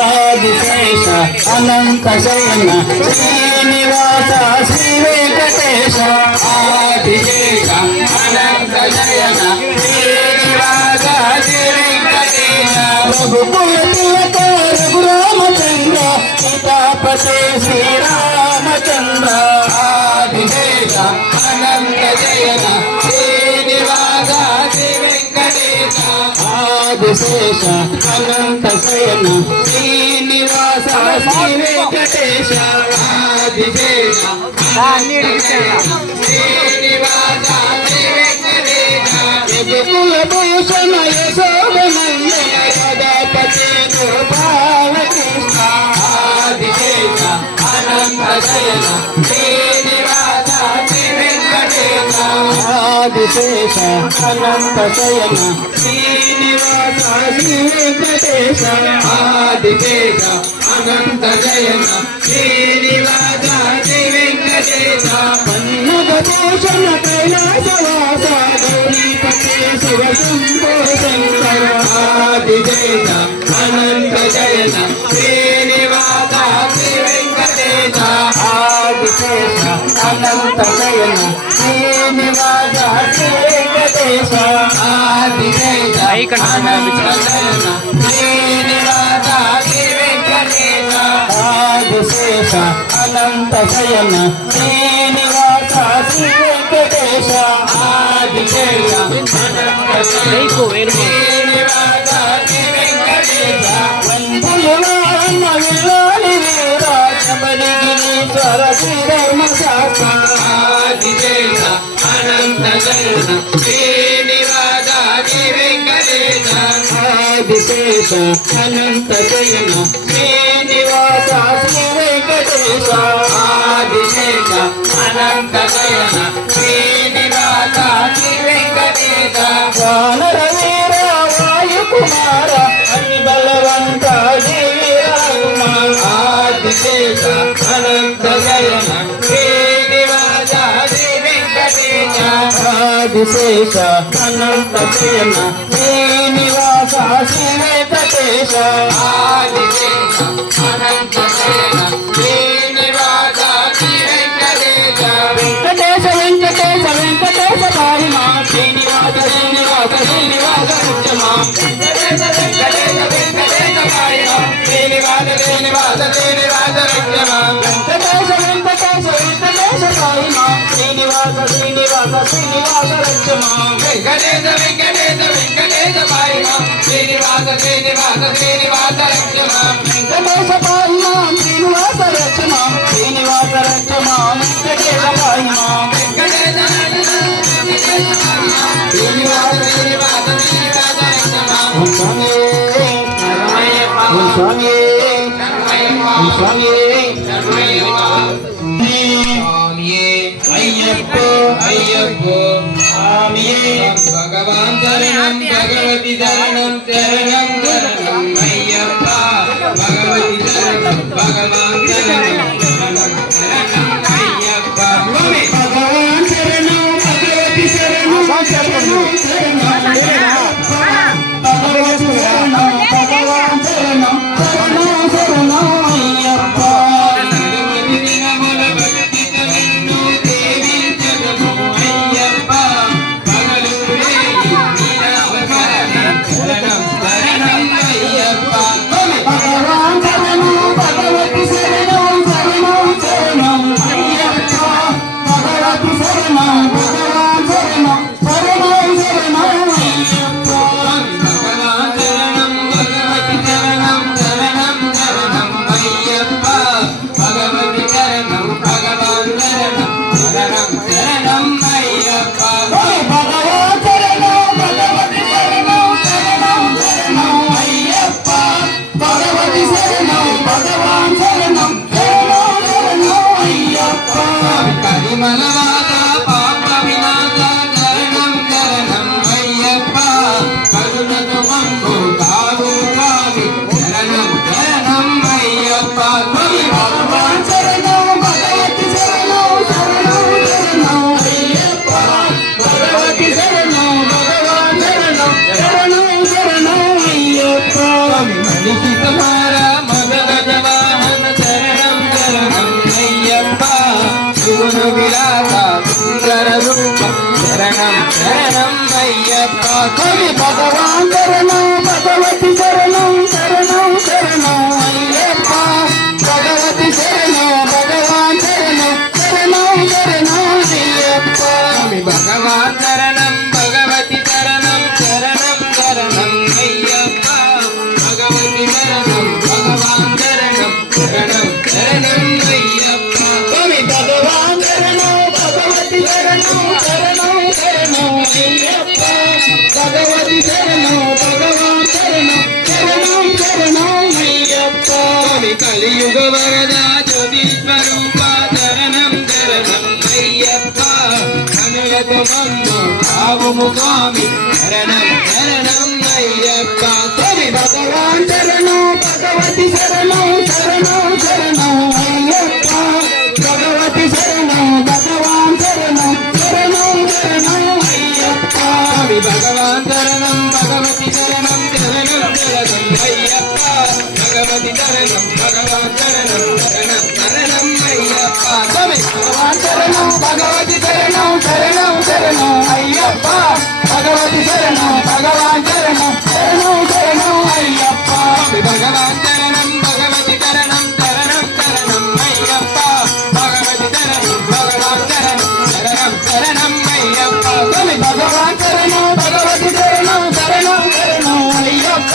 ఆదిశేష అనంత శయన శ్రీనివాస శ్రీ వెంకటేశ ఆదిశేష అనంత శయన శ్రీనివాస శ్రీ వెంకటేశ రఘుకుల తిలక రఘురామచంద్ర సీతాపతే శ్రీరామచంద్ర ఆదిశేష అనంత జయన శ్రీనివాస శ్రీ వెంకటేశ ఆదిశేష అనంత శయన శ్రీనివాస శ్రీ వెంకటేశ ఆదిశేష శ్రీనివాస శ్రీ వెంకటేశ యదుకుల భూషణ యశోదనందన పదపతి గోపాలకృష్ణ ఆదిశేష అనంత శయన శ్రీనివాస శ్రీ వెంకటేశ ఆదిశేష అనంత శయన శ్రీనివాస శ్రీ వెంకటేశ ఆదిశేష అనంత శయన శ్రీనివాస శ్రీ వెంకటేశ పన్నగ భూషణ కైలాసవాస గౌరీపతి శివ శంభో శంకర ఆదిశేష అనంత శయన శ్రీనివాస శ్రీ వెంకటేశ ఆదిశేష అనంత శయన శ్రీనివాస శ్రీ వెంకటేశ ఆదిశేష అనంత శయన శ్రీనివాస శ్రీ వెంకటేశ ఆదిశేష అనంత శయన శ్రీనివాస శ్రీ వెంకటేశ ఆదిశేష అనంత శయన శ్రీనివాస శ్రీ వెంకటేశ వందనాన్న విలాలి వీరా శబరిగిరీశ్వర శ్రీ ధర్మశాస్త్ర ఆదిశేష అనంత శయన శ్రీనివాస శ్రీ వెంకటేశ ఆదిశేష అనంత శయన శ్రీనివాస శ్రీ వెంకటేశ ఆదిశేష అనంత శయన శ్రీనివాస వెంకటేశ వానర వీర వాయు కుమార అన్ని బలవంత జీవిరాకుమ ఆదిశేష అనంత శయన శ్రీనివాస శ్రీ వెంకటేశ ఆదిశేష అనంత శయన శ్రీనివాస శ్రీ వెంకటేశ ఆదిశేష అనంత శయన శ్రీనివాస శ్రీ వెంకటేశ వెంకటేశ వెంకటేశ వెంకటేశ పారిమా శ్రీనివాస శ్రీనివాస శ్రీనివాస నిత్యమా వెంకటేశ వెంకటేశ వెంకటేశ పారిమ శ్రీనివాస శ్రీనివాస శ్రీనివాస రక్షమా వెంకటేశ వెంకటేశ వెంకటేశ పారిమా శ్రీనివాస శ్రీనివాస శ్రీనివాస రక్షమా వెంకటేశ వెంకటేశ వెంకటేశ పారిమ శ్రీనివాస శ్రీనివాస శ్రీనివాస రక్షమా వెంకటేశ పారిమా శ్రీనివాస రక్షమా శ్రీనివాస రక్షమా వెంకటేశ పారిమా వెంకటేశ శ్రీనివాస శ్రీనివాస శ్రీనివాస రక్షమా ఓం స్వామి ఓం స్వామి ఓం స్వామి అయ్యప్ప అయ్యప్ప భగవాన్ శరణం భగవతి శరణం శరణం శరణం అయ్యప్ప భగవతి శరణం భగవాన్ శరణం శరణం శరణం అయ్యప్ప భగవాన్ శరణం భగవతి శరణం శరణం శరణం భగవతి శరణం భగవాన్ శరణం శరణం శరణం అయ్యప్ప భగవతి దినముల భక్తిత నిన్ను దేవించదము అయ్యప్ప పగలు రేయి నీ నామస్మరణం శరణం శరణం అయ్యప్ప భగవాన్ శరణం భగవతి శరణం శరణం శరణం అయ్యప్ప భగవతి శరణం భగవాన్ శరణం శరణం శరణం అయ్యప్ప భగవాన్ శరణం భగవతి శరణం శరణం శరణం అయ్యప్ప భగవతి శరణం భగవాన్ శరణం శరణం శరణం అయ్యప్ప భగవాన్ శరణం భగవతి శరణం శరణం శరణం అయ్యప్ప భగవతి శరణం భగవాన్ శరణం శరణం శరణం అయ్యప్ప కరిమలవాద పాప వినాశ శరణం శరణం అయ్యప్ప కరుణకు మమ్ము కావు స్వామి శరణం శరణం అయ్యప్ప భగవాన్ శరణం భగవతి శరణం శరణం శరణం అయ్యప్ప భగవతి శరణం భగవాన్ శరణం శరణం శరణం అయ్యప్ప మనిషి కుమార మగధ వాహన శరణం శరణం అయ్యప్ప శివుని విలాస సుందర రూప శరణం శరణం అయ్యప్ప భగవాన్ శరణం భగవతి శరణం శరణం శరణం అయ్యప్ప భగవతి శరణం భగవాన్ శరణం శరణం శరణం అయ్యప్ప భగవాన్ శరణం భగవతి శరణం శరణం శరణం అయ్యప్ప భగవతి శరణం భగవాన్ శరణం శరణం శరణం అయ్యప్ప భగవాన్ శరణం భగవతి శరణం శరణం శరణం అయ్యప్ప భగవతి శరణం భగవాన్ శరణం శరణం శరణం అయ్యప్ప కలియుగ వరద జ్యోతి స్వరూప శరణం శరణం అయ్యప్ప కనులకు మమ్ము కావుము స్వామి శరణం శరణం అయ్యప్ప భగవాన్ శరణం భగవతి శరణం శరణం శరణం అయ్యప్ప భగవతి శరణం భగవాన్ శరణం శరణం శరణం అయ్యప్ప భగవాన్ శరణం భగవతి శరణం శరణం శరణం అయ్యప్ప భగవతి శరణం భగవాన్ శరణం శరణం శరణం అయ్యప్ప భగవాన్ శరణం భగవతి శరణం శరణం శరణం అయ్యప్ప భగవతి శరణం భగవాన్ శరణం శరణం శరణం అయ్యప్ప భగవాన్ శరణం భగవతి శరణం శరణం శరణం అయ్యప్ప భగవతి శరణం భగవాన్ శరణం శరణం శరణం అయ్యప్ప భగవాన్ శరణం భగవతి శరణం శరణం శరణం అయ్యప్ప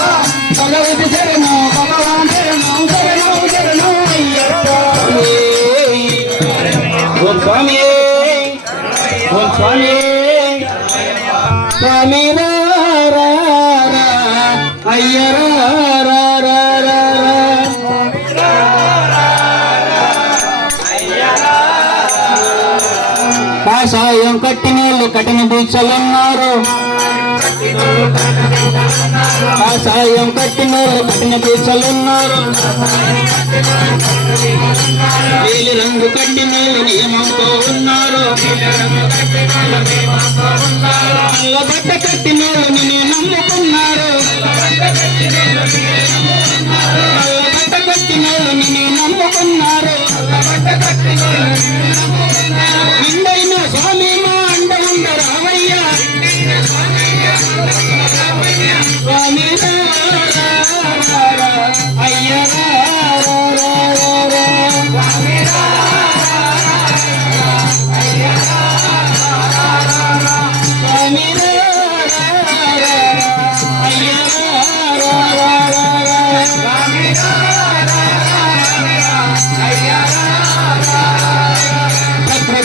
భగవతి శరణం భగవాన్ శరణం శరణం శరణం అయ్యప్ప ఓం స్వామి ఓం స్వామి స్వామి కాషాయం కట్టినోళ్ళు కఠిన దీక్షలున్నారు కాషాయం కట్టిన కఠిన దీక్షలున్నారు నీలి రంగు కట్టి నీళ్ళు నియమంతో ఉన్నారు నల్ల బట్ట కట్టి నీళ్ళు నిన్ను నమ్ముకున్నారు నల్ల బట్ట కట్టి నీళ్ళు నిన్ను నమ్ముకున్నారు నిండైన స్వామి మా అండ ఉండ రామయ్య స్వామి అయ్య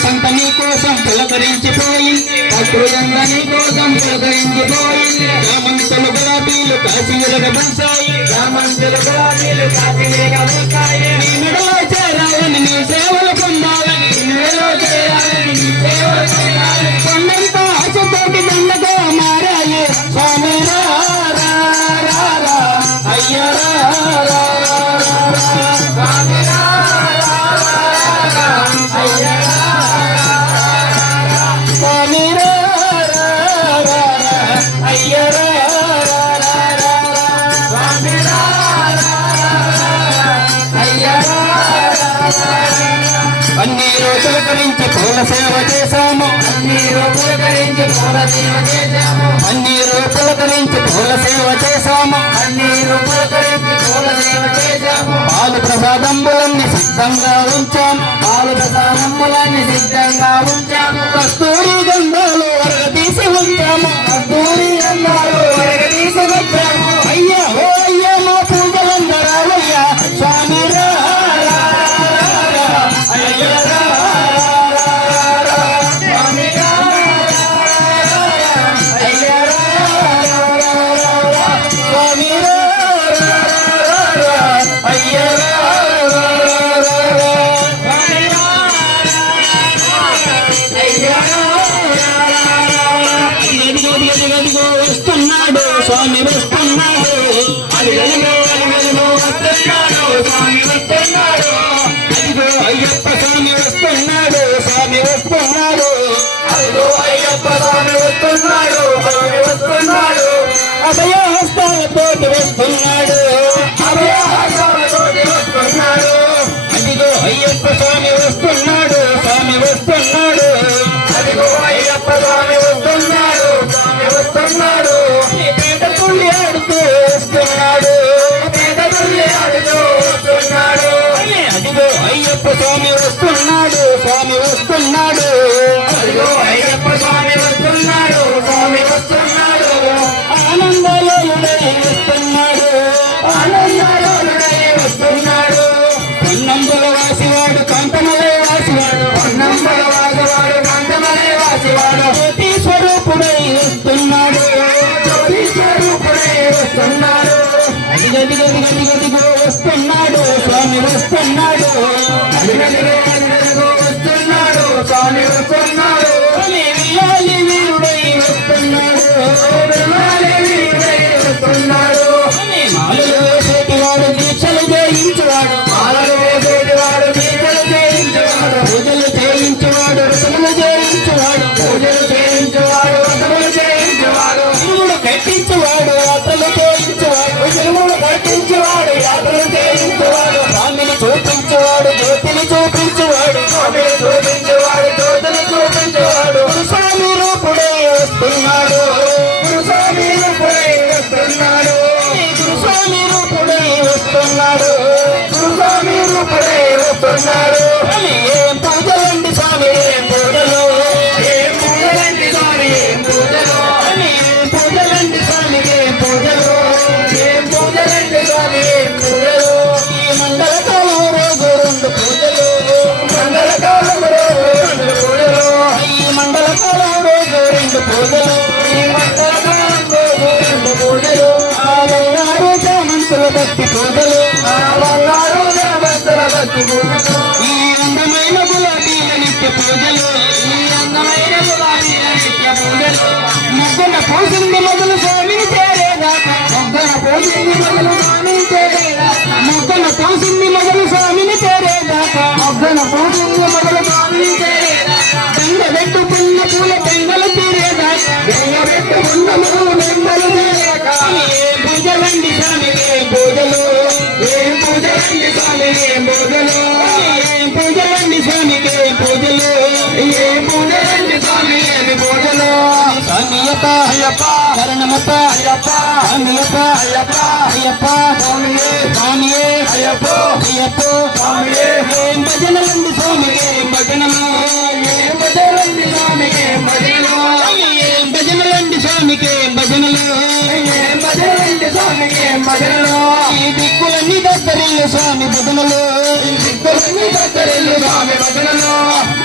సంతని కోసం పులకరించిపోయింది అకృతంగా నీ కోసం పులకరించిపోయింది రామంతులు గులాబీలు కాశీలుగా బలిసాయి రామంతులు గులాబీలు కాశీలుగా బలిసాయి నీ మెడలో చేరాలని నీ సేవలు పొందాలని నీ మెడలో చేరాలని నీ సేవలు పొందాలని కొండంత ఆశతోటి దండగా మారాయి స్వామి రా రా రా రా అయ్య రా రా రా స్వామి రా రా రా అయ్య స్వామి రా రా రా అయ్య రా రా స్వామి రా అయ్య అన్ని రోజుల గురించి పూల సేవ చేశాము అన్ని రోజుల గురించి పూల సేవ చేశాము అన్ని రోజుల గురించి పూల సేవ చేశాము అన్ని రోజుల గురించి పూల సేవ చేశాము పాలు ప్రసాదంబులన్నీ సిద్ధంగా ఉంచాము పాలు ప్రసాదంబులన్నీ సిద్ధంగా ఉంచాము కస్తూరి గంధాలు వరగదీసి ఉంచాము కస్తూరి గంధాలు వరగదీసి ఉంచాము అయ్యా ఓ అయ్యా మా పూజలందరావయ్యా స్వామి రా రా రా అయ్యా రా రా రా స్వామి రా రా అయ్యా రా రా స్వామి రా రా రా అయ్యా రా అదిగో వస్తున్నాడు స్వామి వస్తున్నాడు అదిగో వస్తున్నాడు స్వామి వస్తున్నాడు అదిగో అయ్యప్ప స్వామి వస్తున్నాడు స్వామి వస్తున్నాడు అదిగో అయ్యప్ప స్వామి వస్తున్నాడు స్వామి వస్తున్నాడు అభయహస్తాలతోటి వస్తున్నాడు అభయహస్తాలతోటి వస్తున్నాడు అదిగో అయ్యప్ప స్వామి వస్తున్నాడు స్వామి వస్తున్నాడు అదిగో అయ్యప్ప స్వామి వస్తున్నాడు స్వామి వస్తున్నాడు పేద పుల్లి ఆడుతూ వస్తున్నాడు పేద పుల్లి ఆడుతూ వస్తున్నాడు అదిగో అయ్యప్ప స్వామి వస్తున్నాడు స్వామి వస్తున్నాడు అదిగో అయ్యప్ప స్వామి వస్తున్నాడు స్వామి వస్తున్నాడు ఆనందలోయుడై వస్తున్నాడు ఆనందలోయుడై వస్తున్నాడు పొన్నంబుల వాసివాడు కాంతమలై వాసివాడు పొన్నంబుల వాసివాడు కాంతమలై వాసివాడు జ్యోతి స్వరూపుడై వస్తున్నాడు జ్యోతి స్వరూపుడై వస్తున్నాడు అదిగదిగదిగదిగదిగో వస్తున్నాడు స్వామి వస్తున్నాడు అదిగదిగదిగదిగో వస్తున్నాడు స్వామి వస్తున్నాడు విల్లాలి వీరుడై వస్తున్నాడు విల్లాలి వీరుడై వస్తున్నాడు మాలలో వేసేటివాడు దీక్షలు జయించువాడు మాలలో వేసేటివాడు దీక్షలు జయించువాడు పూజలు చేయించువాడు వ్రతములు చేయించువాడు పూజలు చేయించువాడు వ్రతములు చేయించువాడు ఇరుముడు కట్టించువాడు యాత్రలు చేయించువాడు ఇరుముడు కట్టించువాడు యాత్రలు చేయించువాడు స్వామిని చూపించువాడు జ్యోతిని చూపించువాడు స్వామిని చూపించువాడు జ్యోతిని చూపించువాడు స్వామి రూపుడే వస్తున్నాడు స్వామి రూపుడే వస్తున్నాడు స్వామి రూపుడే వస్తున్నాడు స్వామి రూపుడే వస్తున్నాడు ఏం పూజలండి స్వామి ఏం పూజలు ఏం పూజలండి స్వామి ఏం పూజలు ఏం పూజలండి స్వామి ఏం పూజలు ఏం పూజలండి స్వామి ఏం పూజలు ఈ మంగళకాలం రోజు రెండు పూజలు మంగళకాలం రోజు రెండు పూజలు ఈ మంగళకాలం రోజు రెండు పూజలు ఈ మంగళకాలం రోజు రెండు పూజలు ఆలయాలు చామంతుల భక్తి పూజలు ఆలయాలు చామంతుల భక్తి పూజలు ఈ అందమైన గులాబీల నిత్య పూజలు ఈ అందమైన గులాబీల నిత్య పూజలు ముగ్గుల పూసింది మొదలు స్వామిని చేరేదాకా పోసింది మొదలు స్వామిని చేరేదాకా మొగ్గన పోసింది మొదలు స్వామిని చేరేదాకా మొగ్గన పోసింది మొదలు స్వామిని చేరేదాకా బెంగబెట్టు పుల్ల పూల బెంగలు తీరేదాకా బెంగబెట్టు పుల్లములు బెంగలు తీరేదాకా ఏం పూజలండి స్వామికి ఏం పూజలు ఏం పూజలండి స్వామికి ఏం పూజలు ఏం పూజలండి స్వామికి ఏం పూజలు ఏం పూజలండి స్వామి ఏమి పూజలు స్వామియప్ప అయ్యప్ప శరణమప్ప అయ్యప్ప స్వామియప్ప అయ్యప్ప అయ్యప్ప స్వామియే స్వామియే అయ్యప్ప అయ్యప్ప స్వామియే ఏం భజనలండి స్వామికి ఏం భజనలు ఏం భజనలండి స్వామికి ఏం భజనలు ఏం భజనలండి స్వామికి ఏం భజనలు ఏం భజనలండి స్వామికి ఏం భజనలు ఈ దిక్కులన్నీ దద్దరిల్లు స్వామి భజనలు ఈ దిక్కులన్నీ దద్దరిల్లు స్వామి భజనలు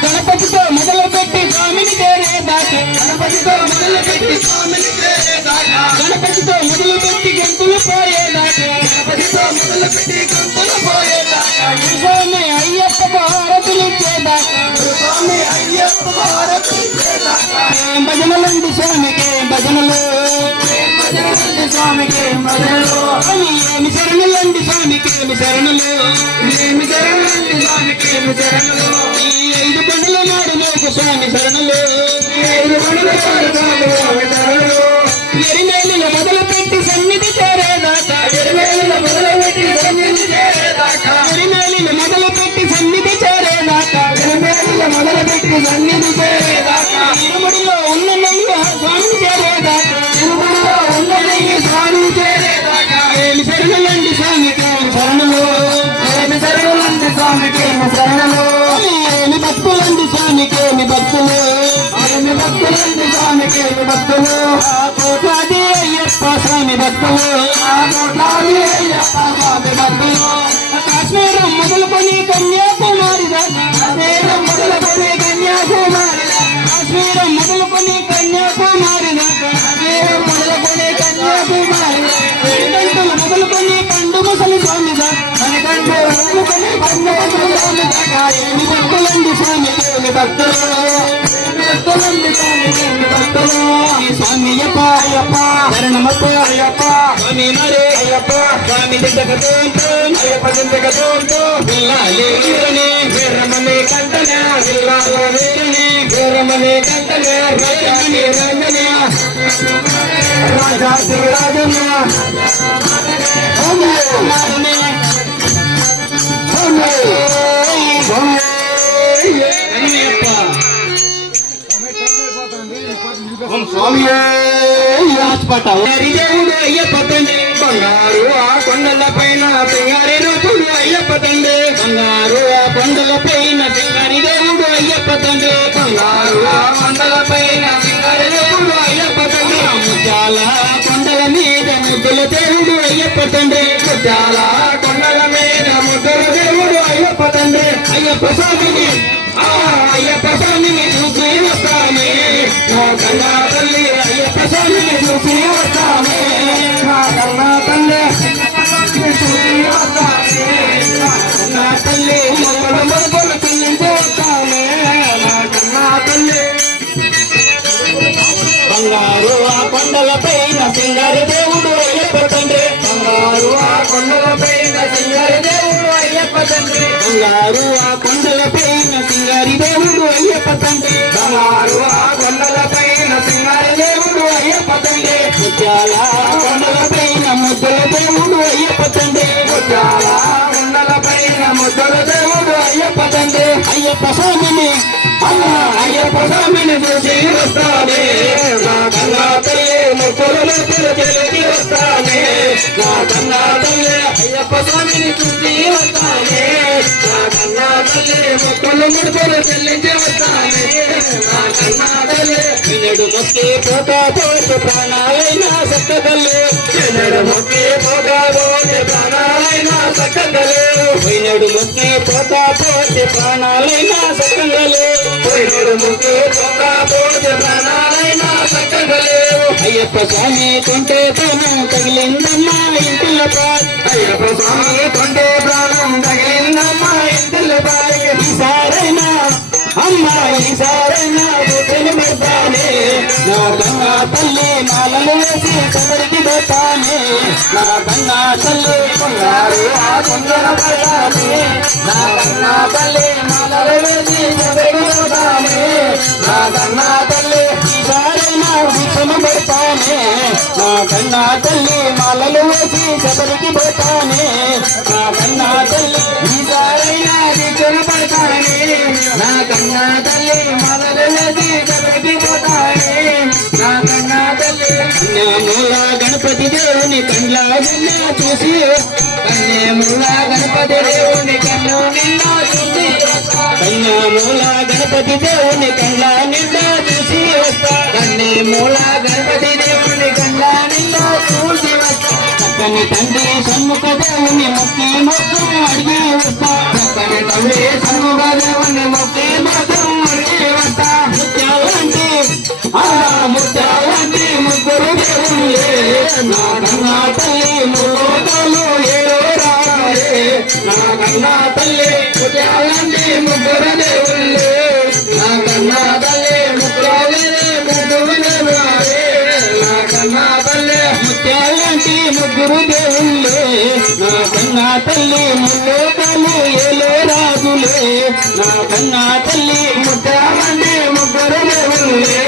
గణపతితో మొదలుపెట్టి స్వామిని చేరేదాకా గణపతితో మొదలుపెట్టి స్వామిని చేరేదాకా గణపతితో మొదలుపెట్టి గంతులు పోయేదాకా గణపతితో మొదలుపెట్టి గంతులు పోయేదాకా స్వామి అయ్యప్ప హారతులు ఇచ్చేదాకా స్వామి అయ్యప్ప హారతులు ఇచ్చేదాకా ఏం భజనలండి స్వామికి ఏం భజనలు ఏం భజనలండి స్వామికి ఏం భజనలు ఏమి శరణులండి స్వామికి ఏమి శరణులు ఏమి శరణులండి స్వామికి ఏమి శరణులు ఈ 5 పండుల నాడు నాకు స్వామి శరణులు 5 పండుల నాడు స్వామి శరణులు ఎరిమేలిన మొదలుపెట్టి సన్నిధి చేరేదాకా ఎరిమేలిన మొదలుపెట్టి సన్నిధి చేరేదాకా ఎరిమేలిన మొదలుపెట్టి సన్నిధి చేరేదాకా ఎరిమేలిన మొదలుపెట్టి సన్నిధి చేరేదాకా ఇరుముడిలో ఉన్న నెయ్యి స్వామి చేరేదాకా ఇరుముడిలో ఉన్న నెయ్యి స్వామి చేరేదాకా ఏమి శరణులండి స్వామికి ఏమి శరణులు ఏమి శరణులండి స్వామికి ఏమి శరణులు ఏమి భక్తులండి స్వామికి ఏమి భక్తులు ఏమి భక్తులండి స్వామికి ఏమి భక్తులు కోట్లాది అయ్యప్ప స్వామి భక్తులు కోట్లాది అయ్యప్ప స్వామి భక్తులు కాశ్మీరం మొదలుకొని కన్యాకుమారి దాకా కాశ్మీరం మొదలుకొని కన్యాకుమారి కాశ్మీరం మొదలుకొని కన్యాకుమారి దాకా కాశ్మీరం మొదలుకొని కన్యాకుమారి గంటలు మొదలుకొని పండు ముసలి స్వామి దాకా గంటలు మొదలుకొని పండు ముసలి స్వామి దాకా ఏమి భక్తులండి స్వామికి ఏమి భక్తులు భక్తులండి స్వామికి ఏమి భక్తులు స్వామియప్ప అయ్యప్ప శరణమప్ప అయ్యప్ప స్వామి నరే అయ్యప్ప స్వామి దిద్దకతో అయ్యప్ప దిద్దకతో విల్లాలి వీరని వీరమనే కంటన విల్లాలి వీరని వీరమనే కంటన రాజాని రంగన రాజాది రాజన ఓమే మారనే ఓమే ఓమే అయ్యప్ప ఓం స్వామియే రాజ్పట దేవుడు అయ్యప్ప తండ్రి బంగారు ఆ కొండల పైన సింగారి రూపుడు అయ్యప్ప తండ్రి బంగారు ఆ కొండల పైన సింగారి దేవుడు అయ్యప్ప తండ్రి బంగారు ఆ కొండల పైన సింగారి దేవుడు అయ్యప్ప తండ్రి ముత్యాల కొండల మీద ముద్దుల దేవుడు అయ్యప్ప తండ్రి ముత్యాల కొండల మీద ముద్దుల దేవుడు అయ్యప్ప తండ్రి అయ్యప్ప స్వామిని అయ్యప్ప స్వామిని చూసి వస్తామే నా కన్నా తల్లి అయ్యప్ప స్వామిని చూసి వస్తామే నా కన్నా తల్లి చూసి వస్తామే నా తల్లి మొక్కలు మొక్కలు చెల్లించి వస్తామే నా కన్నా తల్లి బంగారు ఆ కొండల పైన సింగారి దేవుడు అయ్యప్ప తండ్రి బంగారు ఆ కొండల పైన సింగారి దేవుడు అయ్యప్ప తండ్రి బంగారు ఆ కొండల పైన సింగారి దేవుడు అయ్యప్ప తండ్రి బంగారు ఆ కొండల పైన సింగారి దేవుడు అయ్యప్ప తండ్రి ముత్యాల కొండల పైన ముద్దుల దేవుడు అయ్యప్ప తండ్రి ముత్యాల కొండల పైన ముద్దుల దేవుడు అయ్యప్ప తండ్రి అయ్యప్ప స్వామిని అయ్యప్ప స్వామిని చూసి వస్తానే నా కన్నా తల్లి ముక్కులు చెల్లి వస్తానే నా కన్నా తల్లి అయ్యప్ప స్వామిని చూసి వస్తానే నా కన్నా తల్లి ముక్కులు ముడుపులు చెల్లించి వస్తానే నా కన్నా తల్లి నిన్నడు మొక్కి పోతా పోతే ప్రాణాలైనా సక్కదల్లు నిన్నడు మొక్కి పోతా పోతే ప్రాణాలైనా సక్కదలు నిన్నడు మొక్కి పోతా పోతే ప్రాణాలైనా సక్కదలు పోయినడు ముక్కు పోతా పోతే ప్రాణాలైనా సక్కదలేవు అయ్యప్ప స్వామి కొంటే ప్రాణం తగిలిందమ్మా ఇంటిలో అయ్యప్ప స్వామి కొంటే ప్రాణం తగిలిందమ్మా ఇంటిలో ఈసారైనా అమ్మా ఈసారైనా పెళ్లి పెడతానే నా కన్నా తల్లి మాలలు వేసి శబరికి పోతానే నా కన్నా తల్లి బంగారు ఆ కొందర పడతానే నా కన్నా తల్లి మాలలు వేసి శబరికి పోతానే నా కన్నా తల్లి ఈసారైనా వీక్షణ పెడతానే నా కన్నా తల్లి మాలలు వేసి శబరికి పోతానే నా కన్నా తల్లి ఈసారైనా వీక్షణ పెడతానే నా కన్నా తల్లి మాలలు వేసి శబరికి పోతానే నా కన్నా తల్లి కన్యామూల గణపతి దేవుని కండ్ల నిన్న చూసి కన్యామూల గణపతి దేవుని కన్ను నిన్న చూసి కన్యామూల గణపతి దేవుని కండ్ల నిన్న చూసి వస్తా కన్యామూల గణపతి దేవుని కండ్ల నిన్న చూసి వస్తా చక్కని తండ్రి సన్ముఖ దేవుని మొక్కి మొత్తం అడిగి వస్తా చక్కని తండ్రి సన్ముఖ దేవుని మొక్కి మొత్తం అడిగి వస్తా ముత్యాలంటే ముత్యాలంటే ముగ్గురు దేవుళ్ళే నా కన్నా తల్లి ముగ్గురు ఏడో రాయే నా కన్నా తల్లి ముత్యాలంటే ముగ్గురు దేవుళ్ళే నా కన్నా తల్లి ముగ్గురు దేవుళ్ళే నా కన్నా తల్లి ముత్యాలంటే ముగ్గురు దేవుళ్ళే నా కన్నా తల్లి ముల్లోకాలు ఏలో రాజులే నా కన్నా తల్లి ముత్యాలంటే ముగ్గురు దేవుళ్ళే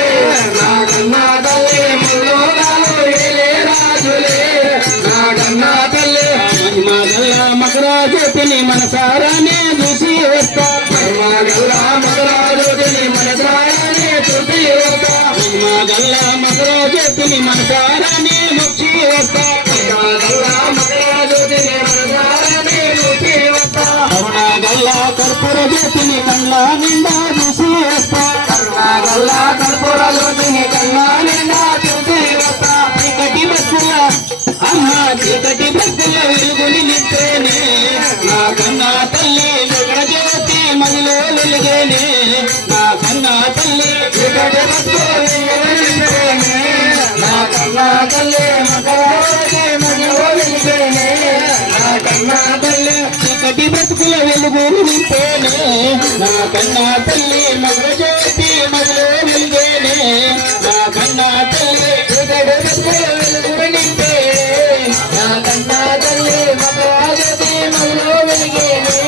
నా కన్నా తల్లి ముల్లోకాలు ఏలే రాజులే నా కన్నా తల్లి మహిమగల్ల మకరాజ్యోతిని మనసారానే చూసి వస్తా మహిమగల్ల మకరాజ్యోతిని మనసారానే చూసి వస్తా మహిమగల్ల మకరాజ్యోతిని మనసారానే ముచ్చి వస్తా మహిమగల్ల మకరాజ్యోతిని మనసారానే చూసి వస్తా కరుణగల్ల కర్పూర జ్యోతిని కళ్ళ నిండా చూసి వస్తా కరుణగల్ల కర్పూర జ్యోతిని కళ్ళ నిండా చూసి వస్తా చీకటి బస్సుల అమ్మ చీకటి బస్సుల వెలుగుని నింపేనే నా కన్నా తల్లి వెగడ జ్యోతి మదిలో వెలుగేనే నా కన్నా తల్లి చీకటి బస్సుల వెలుగుని నింపేనే నా కన్నా తల్లి మగవాడి మదిలో వెలుగేనే నా కన్నా తల్లి చీకటి బ్రతుకుల వెలుగుని నింపేనే నా కన్నా తల్లి మగ జ్యోతి మదిలో వెలుగేనే నా కన్నా తల్లి చీకటి బ్రతుకుల వెలుగుని నింపేనే నా కన్నా తల్లి మగవాడి మదిలో వెలుగేనే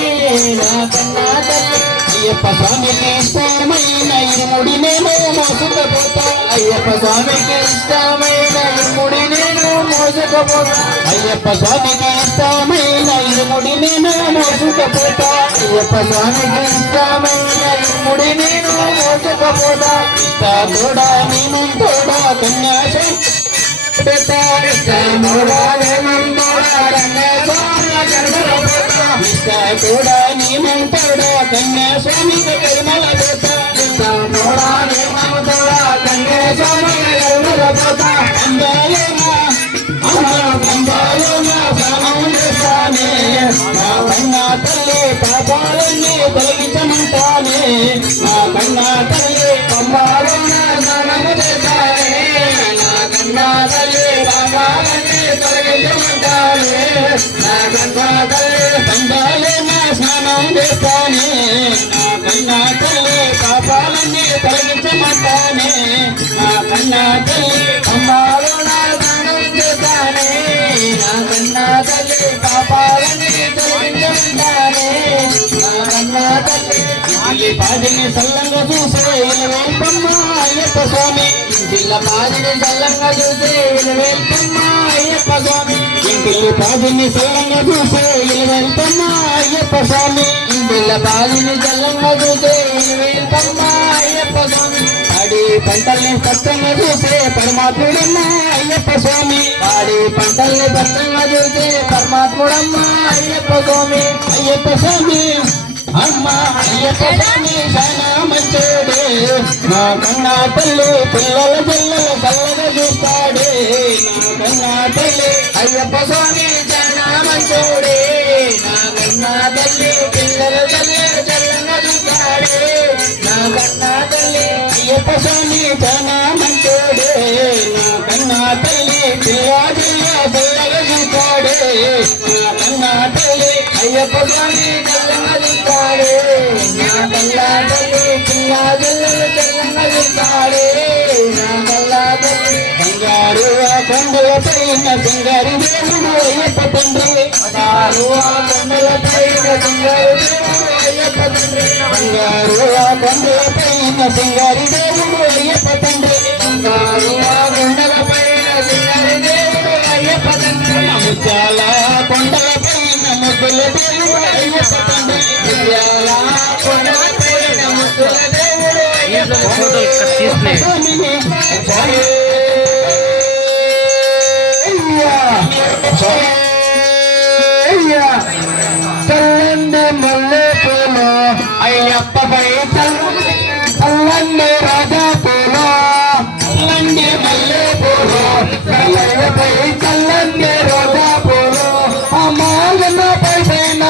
నా కన్నా తల్లి అయ్యప్ప స్వామికి ఇష్టమైన ఇరుముడి నేను మోసుకపోతా అయ్యప్ప స్వామికి ఇష్టమైన ఇరుముడి నేను మోసుకపోతా అయ్యప్ప స్వామికి ఇష్టమైన ఇరుముడి నేను మోసుకపోతా అయ్యప్ప స్వామికి ఇష్టమైన ఇరుముడి నేను మోసుకపోతా ఇస్తా తోడా నేను తోడా కన్యాసం కూడా నీమంతోడా కన్యా స్వామికి కరిమల పోతా కూడా నీమంతోడా కన్యా స్వామికి కరిమల పోతా అందాలోనా ప్రాణం చేస్తానే నా కన్నా తల్లి పాపాలన్నీ తొలగించమంటానే నా కన్నా తల్లి పంబాలోనా స్నానము చేస్తానే నా కన్నా తల్లి పాపాలన్నీ తొలగించమంటానే నా కన్నా తల్లి పంబాలోనా స్నానం చేస్తానే నా కన్నా తల్లి పాపాలన్నీ తొలగించమంటానే నా కన్నా తల్లి పంబాలోనా స్నానం చేస్తానే నా కన్నా తల్లి పాపాలన్నీ తొలగించమంటానే నా కన్నా తల్లి ఇంటిల్లి పాదిని సల్లంగా చూసే ఇలవేల్పమ్మ అయ్యప్ప స్వామి ఇంటిల్ల పాదిని సల్లంగా చూసే ఇలవేల్పమ్మ అయ్యప్ప స్వామి ఇంటిల్లి పాదిని సల్లంగా చూసే ఇలవేల్పమ్మ అయ్యప్ప స్వామి ఇంటిల్ల పాదిని సల్లంగా చూసే ఇలవేల్పమ్మ అయ్యప్ప స్వామి పాడి పంటల్ని స్పష్టంగా చూసే పరమాత్ముడమ్మ అయ్యప్ప స్వామి పాడి పంటల్ని స్పష్టంగా చూసే పరమాత్ముడమ్మ అయ్యప్ప స్వామి అయ్యప్ప స్వామి అమ్మ అయ్యప్ప స్వామి చాలా మంచోడే నా కన్నా తల్లి పిల్లల పిల్లల చల్లగా చూస్తాడే నా కన్నా తల్లి అయ్యప్ప స్వామి చాలా మంచోడే నా కన్నా తల్లి పిల్లల పిల్లల చల్లగా చూస్తాడే నా కన్నా తల్లి అయ్యప్ప స్వామి చాలా మంచోడే నా కన్నా తల్లి పిల్లాడిల్ల చల్లగా చూస్తాడే నా కన్నా తల్లి అయ్యప్ప స్వామి చల్లగా చూస్తాడే నా కన్నా తల్లి పిల్లాడిల్ల చల్లగా చూస్తాడే నా పైన సింగారి దేవుడు అయ్యప్ప తండ్రి బంగారు ఆ కొండల పైన సింగారి దేవుడు అయ్యప్ప తండ్రి బంగారు ఆ కొండల పైన సింగారి దేవుడు అయ్యప్ప తండ్రి బంగారు ఆ కొండల పైన సింగారి దేవుడు అయ్యప్ప తండ్రి ముత్యాల కొండల పైన ముద్దుల దేవుడు అయ్యప్ప తండ్రి ముత్యాల కొండల పైన ముద్దుల దేవుడు అయ్యప్ప చల్లండి మల్లె పూలు అయ్యప్పపై చల్లండి రాజా పూలు చల్లండి మల్లె పూలు అయ్యప్పపై చల్లండి రోజా పూలు ఆ మాలన పైన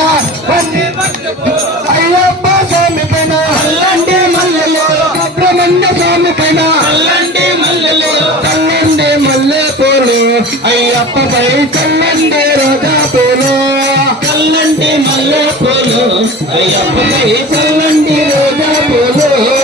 అయ్యప్ప స్వామి పైన చల్లండి మల్లెలు సుబ్రహ్మణ్య స్వామి పైన చల్లండి మల్లెలు చల్లండి మల్లె పూలు అయ్యప్పపై చల్లండి రోజా పూలు చల్లండి మల్లె పూలు అయ్యప్పపై చల్లండి రోజా పూలు